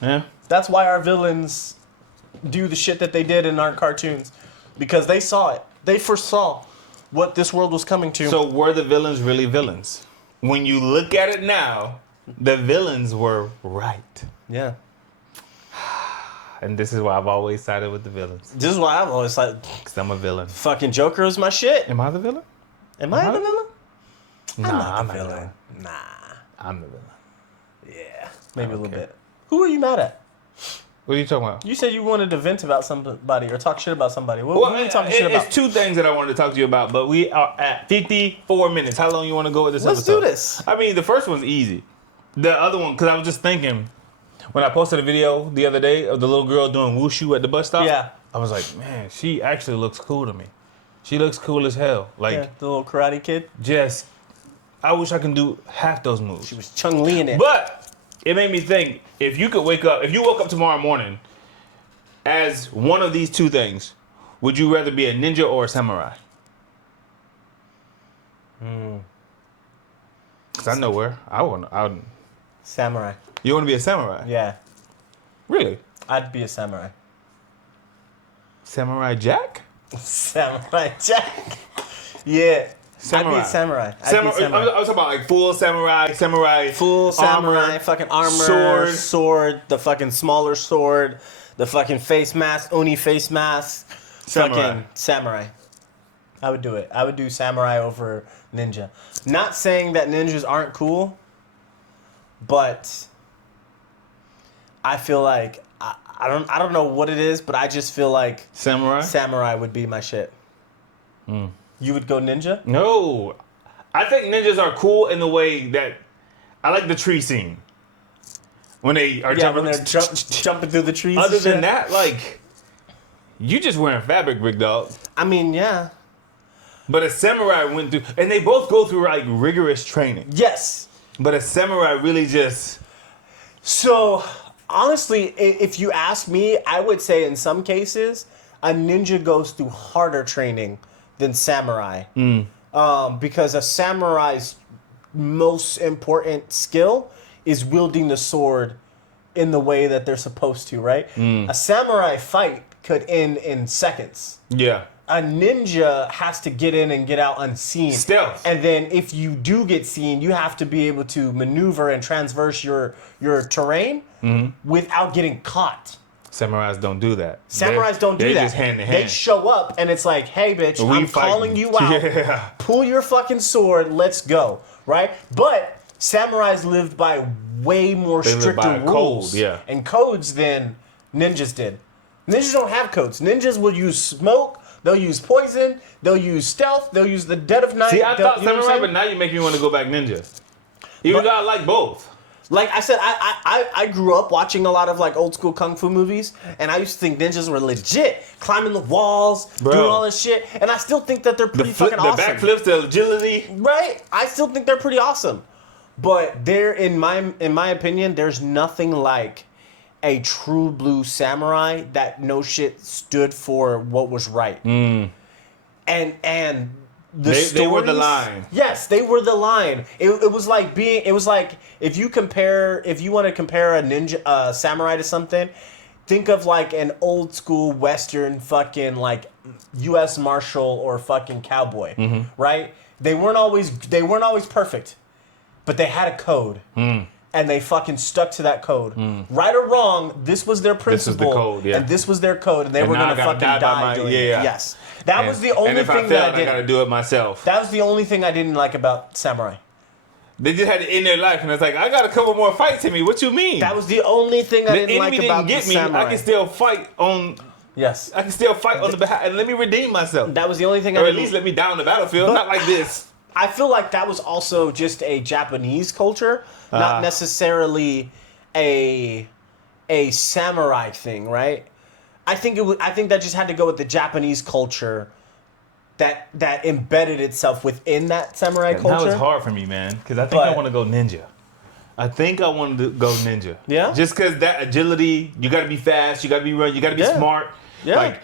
Yeah. That's why our villains do the shit that they did in our cartoons. Because they saw it. They foresaw what this world was coming to. So were the villains really villains? When you look at it now, the villains were right. Yeah. And this is why I've always sided with the villains. This is why I've always sided. Because I'm a villain. Fucking Joker is my shit. Am I the villain? Am I the villain? Nah, I'm not the villain. Nah. I'm the villain. Yeah. Maybe a little bit. Who are you mad at? What are you talking about? You said you wanted to vent about somebody or talk shit about somebody. What are you talking shit about? It's two things that I wanted to talk to you about, but we are at 54 minutes. How long you want to go with this episode? Let's do this. I mean, the first one's easy. The other one, because I was just thinking, when I posted a video the other day of the little girl doing wushu at the bus stop, Yeah. I was like, man, she actually looks cool to me. She looks cool as hell. Like, Yeah, the little karate kid. just, I wish I could do half those moves. She was Chung Lee in it. But it made me think, if you woke up tomorrow morning as one of these two things, would you rather be a ninja or a samurai? Because I know where I would. Samurai. You want to be a samurai? Yeah. Really? I'd be a samurai. Samurai Jack? Samurai Jack. Yeah. Samurai. I'd be a samurai. I was talking about like full samurai, Full samurai, armor, fucking armor, sword. sword, the fucking smaller sword, the fucking face mask, Oni face mask. Samurai. Fucking samurai. I would do it. I would do samurai over ninja. Not saying that ninjas aren't cool, but I feel like I don't know what it is, but I just feel like samurai would be my shit. You would go ninja? No. I think ninjas are cool in the way that I like the tree scene. When they are jumping. When they're jumping through the trees. Other than that, like, you just wearing fabric, big dog. I mean, yeah. But a samurai went through, and they both go through like rigorous training. Yes. But a samurai really just. So, honestly, if you ask me, I would say in some cases, a ninja goes through harder training than samurai. Because a samurai's most important skill is wielding the sword in the way that they're supposed to, right? A samurai fight could end in seconds. Yeah. A ninja has to get in and get out unseen. Stealth. And then if you do get seen, you have to be able to maneuver and transverse your terrain without getting caught. Samurais don't do that. Samurais don't do that. They just hand to hand. They show up and it's like, hey, bitch, I'm calling you out. Yeah. Pull your fucking sword. Let's go. Right? But samurais lived by way more stricter rules and codes than ninjas did. Ninjas don't have codes. Ninjas will use smoke. They'll use poison. They'll use stealth. They'll use the dead of night. See, I thought samurai, but now you make me want to go back ninja. Even though I like both. Like I said, I grew up watching a lot of like old school kung fu movies, and I used to think ninjas were legit, climbing the walls, doing all this shit, and I still think that they're pretty fucking awesome. The backflips, the agility, right? I still think they're pretty awesome, but in my opinion, there's nothing like a true blue samurai that no shit stood for what was right, and. They were the line. Yes, they were the line. It was like if you want to compare a ninja samurai to something, think of like an old school western fucking like U.S. Marshal or fucking cowboy, right? They weren't always perfect, but they had a code. And they fucking stuck to that code. Right or wrong, this was their principle. This was the code, and this was their code, and they were gonna fucking die doing it. Yes. That was the only thing that I didn't. I gotta do it myself. That was the only thing I didn't like about samurai. They just had to end their life, and it's like, I got a couple more fights in me. What you mean? That was the only thing I didn't like about the samurai. I can still fight on. Yes. I can still fight on the behalf, and let me redeem myself. That was the only thing. Or at least let me die on the battlefield, not like this. I feel like that was also just a Japanese culture, not necessarily a samurai thing, right? I think that just had to go with the Japanese culture that embedded itself within that samurai culture. That was hard for me, man, because I think I want to go ninja. I think I wanted to go ninja. Yeah? Just because that agility, you got to be fast, you got to be run, you got to be smart. Yeah. Like,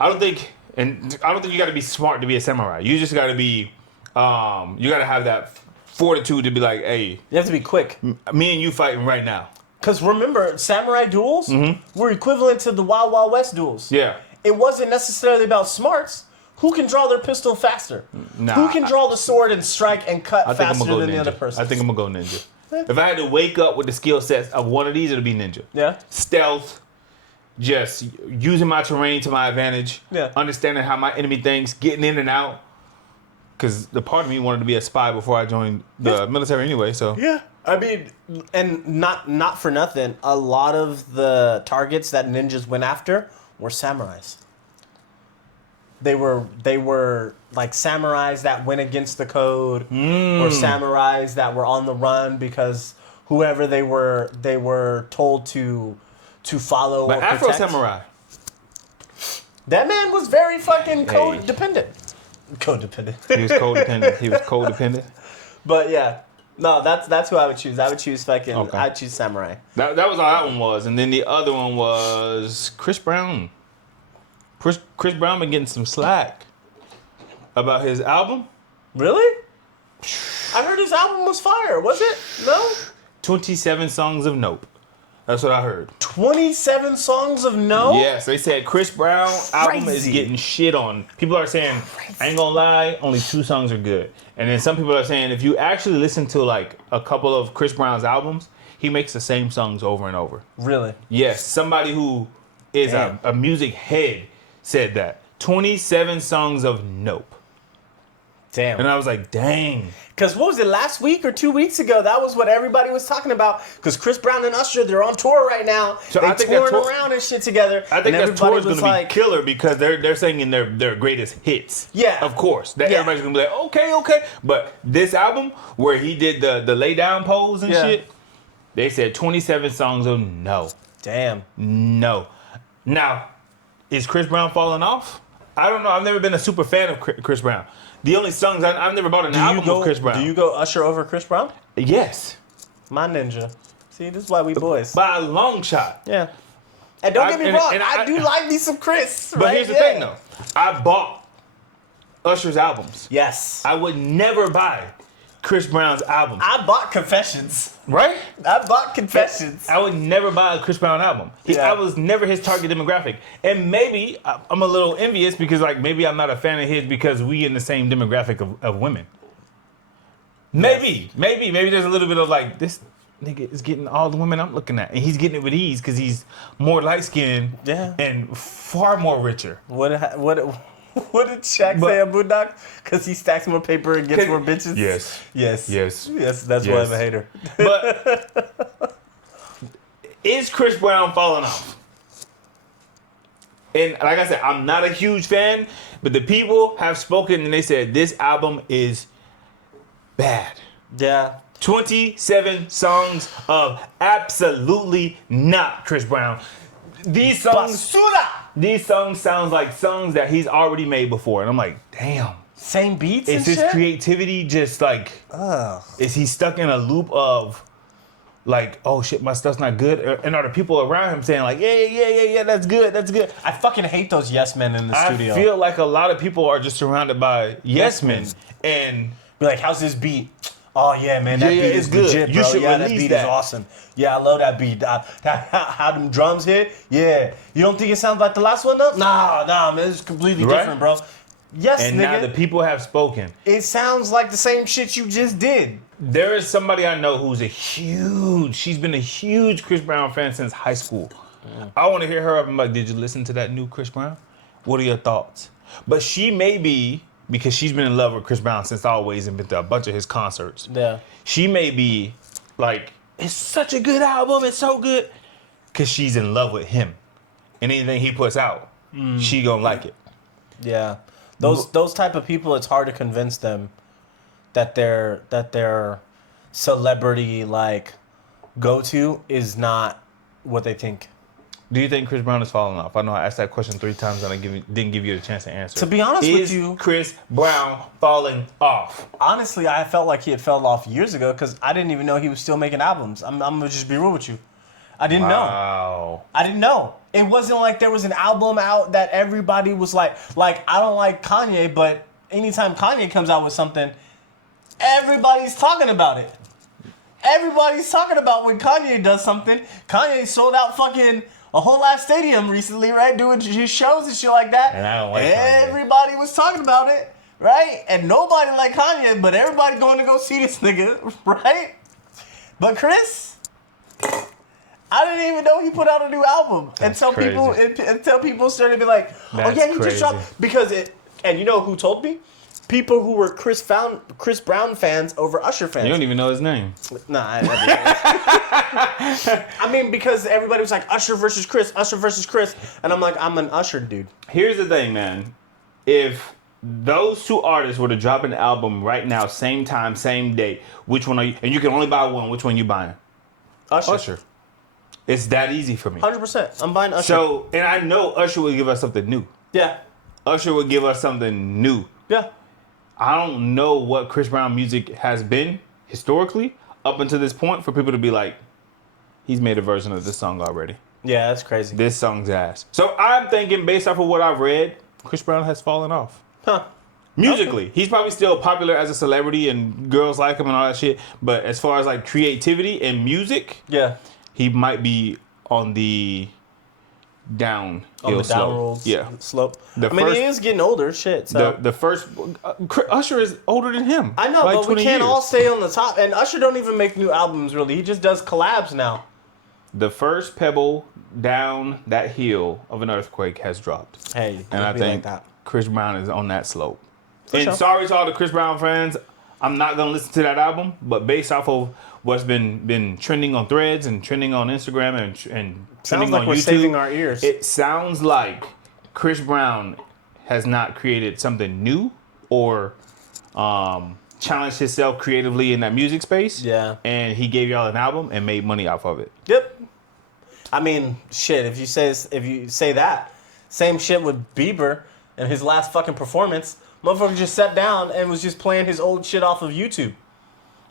I don't think you got to be smart to be a samurai. You just got to be, you got to have that fortitude to be like, hey. You have to be quick. Me and you fighting right now. Because remember, samurai duels were equivalent to the Wild Wild West duels. Yeah. It wasn't necessarily about smarts. Who can draw their pistol faster? Nah, Who can draw the sword and strike and cut faster than the other person? I think I'm going to go ninja. If I had to wake up with the skill sets of one of these, it'll be ninja. Yeah. Stealth, just using my terrain to my advantage. Yeah. Understanding how my enemy thinks, getting in and out. Because the part of me wanted to be a spy before I joined the military anyway, so. Yeah. I mean, and not for nothing, a lot of the targets that ninjas went after were samurais. They were like samurais that went against the code, or samurais that were on the run because whoever they were told to follow. But or Afro protect. Samurai. That man was very fucking codependent. Codependent. He was codependent. He was codependent. But yeah. No, that's who I would choose. I would choose fucking. Okay. I'd choose Samurai. That was all that one was, and then the other one was Chris Brown. Chris Brown been getting some slack about his album. Really? I heard his album was fire. Was it? No. 27 songs of Nope. That's what I heard. 27 songs of No? Yes, they said Chris Brown album is getting shit on. People are saying, I ain't gonna lie, only 2 songs are good. And then some people are saying if you actually listen to like a couple of Chris Brown's albums, he makes the same songs over and over. Really? Yes, somebody who is a music head said that. 27 songs of Nope. Damn. And I was like, dang. Because what was it, last week or 2 weeks ago? That was what everybody was talking about. Because Chris Brown and Usher, they're on tour right now. So they I think touring around and shit together. I think that tour is going to like, be killer because they're singing their greatest hits. Yeah. Of course. Everybody's going to be like, okay. But this album, where he did the lay down pose and shit, they said 27 songs of No. Damn. No. Now, is Chris Brown falling off? I don't know. I've never been a super fan of Chris Brown. The only songs, I've never bought an album of Chris Brown. Do you go Usher over Chris Brown? Yes. My ninja. See, this is why we boys. By a long shot. Yeah. And don't get me wrong, and I do like me some Chris. But here's the thing, though. I bought Usher's albums. Yes. I would never buy Chris Brown's album. I bought Confessions. Right? I bought Confessions. I would never buy a Chris Brown album. I was never his target demographic. And maybe I'm a little envious because like maybe I'm not a fan of his because we in the same demographic of women. Maybe there's a little bit of like this nigga is getting all the women I'm looking at. And he's getting it with ease because he's more light-skinned and far more richer. What did Shaq say on Boondock? Because he stacks more paper and gets more bitches? Yes, that's why I'm a hater. But is Chris Brown falling off? And like I said, I'm not a huge fan, but the people have spoken and they said this album is bad. Yeah. 27 songs of absolutely not Chris Brown. These songs sounds like songs that he's already made before. And I'm like, damn. Same beats and shit? Is his creativity just like, is he stuck in a loop of like, oh shit, my stuff's not good? And are the people around him saying like, yeah, that's good. I fucking hate those yes men in the studio. I feel like a lot of people are just surrounded by yes men. And be like, how's this beat? Oh yeah, man, that beat is good. Legit, bro. You should that beat is awesome. Yeah, I love that beat. How them drums hit? Yeah. You don't think it sounds like the last one though? Nah, man, it's completely different, bro. Yes, and nigga. now the people have spoken. It sounds like the same shit you just did. There is somebody I know who's she's been a huge Chris Brown fan since high school. I want to hear her up and like, did you listen to that new Chris Brown? What are your thoughts? But she may be, because she's been in love with Chris Brown since always and been to a bunch of his concerts. Yeah. She may be like, it's such a good album, it's so good. Because she's in love with him. And anything he puts out, she gonna like it. Yeah. Those type of people, it's hard to convince them that their celebrity like go-to is not what they think. Do you think Chris Brown is falling off? I know I asked that question 3 times and I didn't give you a chance to answer. To be honest with you, Chris Brown falling off? Honestly, I felt like he had fell off years ago because I didn't even know he was still making albums. I'm gonna just be real with you. I didn't know. I didn't know. It wasn't like there was an album out that everybody was like I don't like Kanye, but anytime Kanye comes out with something, everybody's talking about it. Everybody's talking about when Kanye does something. Kanye sold out fucking a whole ass stadium recently, right? Doing his shows and shit like that. And I don't like everybody was talking about it, right? And nobody liked Kanye, but everybody going to go see this nigga, right? But Chris, I didn't even know he put out a new album until people started to be like, oh yeah, he just dropped, because it. And you know who told me? people who were Chris Brown fans over Usher fans. You don't even know his name. Nah, I mean, because everybody was like Usher versus Chris, and I'm like, I'm an Usher dude. Here's the thing, man. If those two artists were to drop an album right now, same time, same date, which one are you? And you can only buy one. Which one you buying? Usher. It's that easy for me. 100%. I'm buying Usher. So, and I know Usher would give us something new. Yeah. Usher would give us something new. Yeah. I don't know what Chris Brown music has been historically up until this point for people to be like, he's made a version of this song already. Yeah, that's crazy. This song's ass. So I'm thinking, based off of what I've read, Chris Brown has fallen off. Huh. Musically. Okay. He's probably still popular as a celebrity and girls like him and all that shit. But as far as like creativity and music, yeah, he might be on the downhill slope. Slope. He is getting older. Shit. So. The first Usher is older than him. I know, like but we can't years. all stay on the top. And Usher don't even make new albums really. He just does collabs now. The first pebble down that hill of an earthquake has dropped. Hey, and I think like Chris Brown is on that slope. For and sure. Sorry to all the Chris Brown fans, I'm not gonna listen to that album. But based off of what's been trending on Threads and trending on Instagram and sounds trending like on we're YouTube, saving our ears. It sounds like Chris Brown has not created something new or challenged himself creatively in that music space. Yeah. And he gave y'all an album and made money off of it. Yep. I mean, shit. If you say that, same shit with Bieber and his last fucking performance. Motherfucker just sat down and was just playing his old shit off of YouTube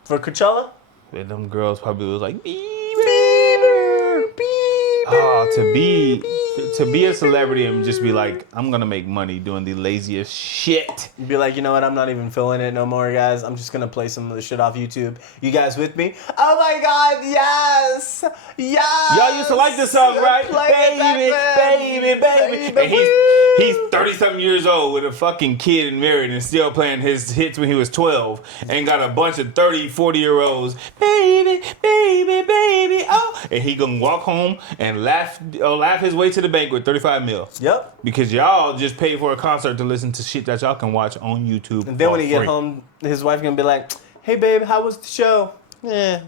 for Coachella. And them girls probably was like, Bieber. To be a celebrity and just be like, I'm gonna make money doing the laziest shit. You'd be like, you know what? I'm not even feeling it no more, guys. I'm just gonna play some of the shit off YouTube. You guys with me? Oh my God, yes, yes. Y'all used to like this song, right? Baby. And he's 30-something years old with a fucking kid and married and still playing his hits when he was 12 and got a bunch of 30, 40-year-olds. Baby, oh. And he gonna walk home and laugh his way to the bank with 35 mil. Yep. Because y'all just paid for a concert to listen to shit that y'all can watch on YouTube. And then when he get home, his wife gonna be like, "Hey babe, how was the show?" Yeah,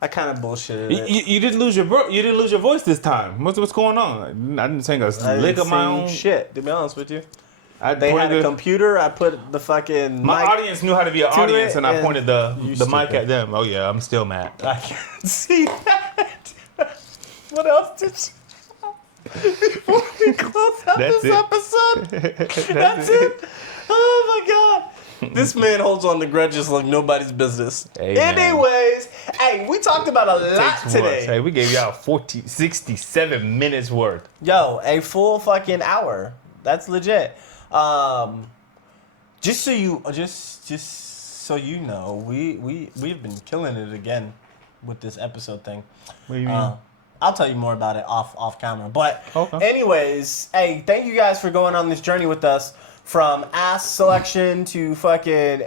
I kind of bullshitted it. You didn't lose your voice this time. What's going on? I didn't sing a lick of my own shit. To be honest with you, they had a computer. I put the fucking my mic audience knew how to be an audience, and I pointed the mic at them. Oh yeah, I'm still mad. I can't see that. What else did you? Before we close out this episode, that's it. Oh my God. This man holds on to grudges like nobody's business. Hey, anyways, hey, we talked about a lot today. Hey, we gave y'all 67 minutes worth. Yo, a full fucking hour. That's legit. Just so you know, we've been killing it again with this episode thing. What do you mean? I'll tell you more about it off camera. But okay. Anyways, hey, thank you guys for going on this journey with us. From ass selection to fucking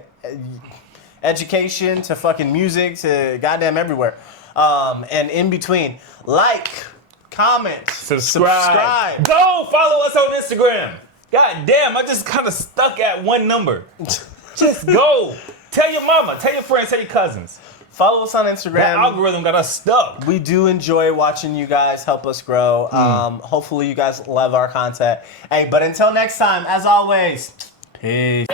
education to fucking music to goddamn everywhere. And in between. Like, comment, subscribe. Go follow us on Instagram. God damn, I just kind of stuck at one number. Just go. Tell your mama, tell your friends, tell your cousins. Follow us on Instagram. That algorithm got us stuck. We do enjoy watching you guys help us grow. Hopefully you guys love our content. Hey, but until next time, as always, peace.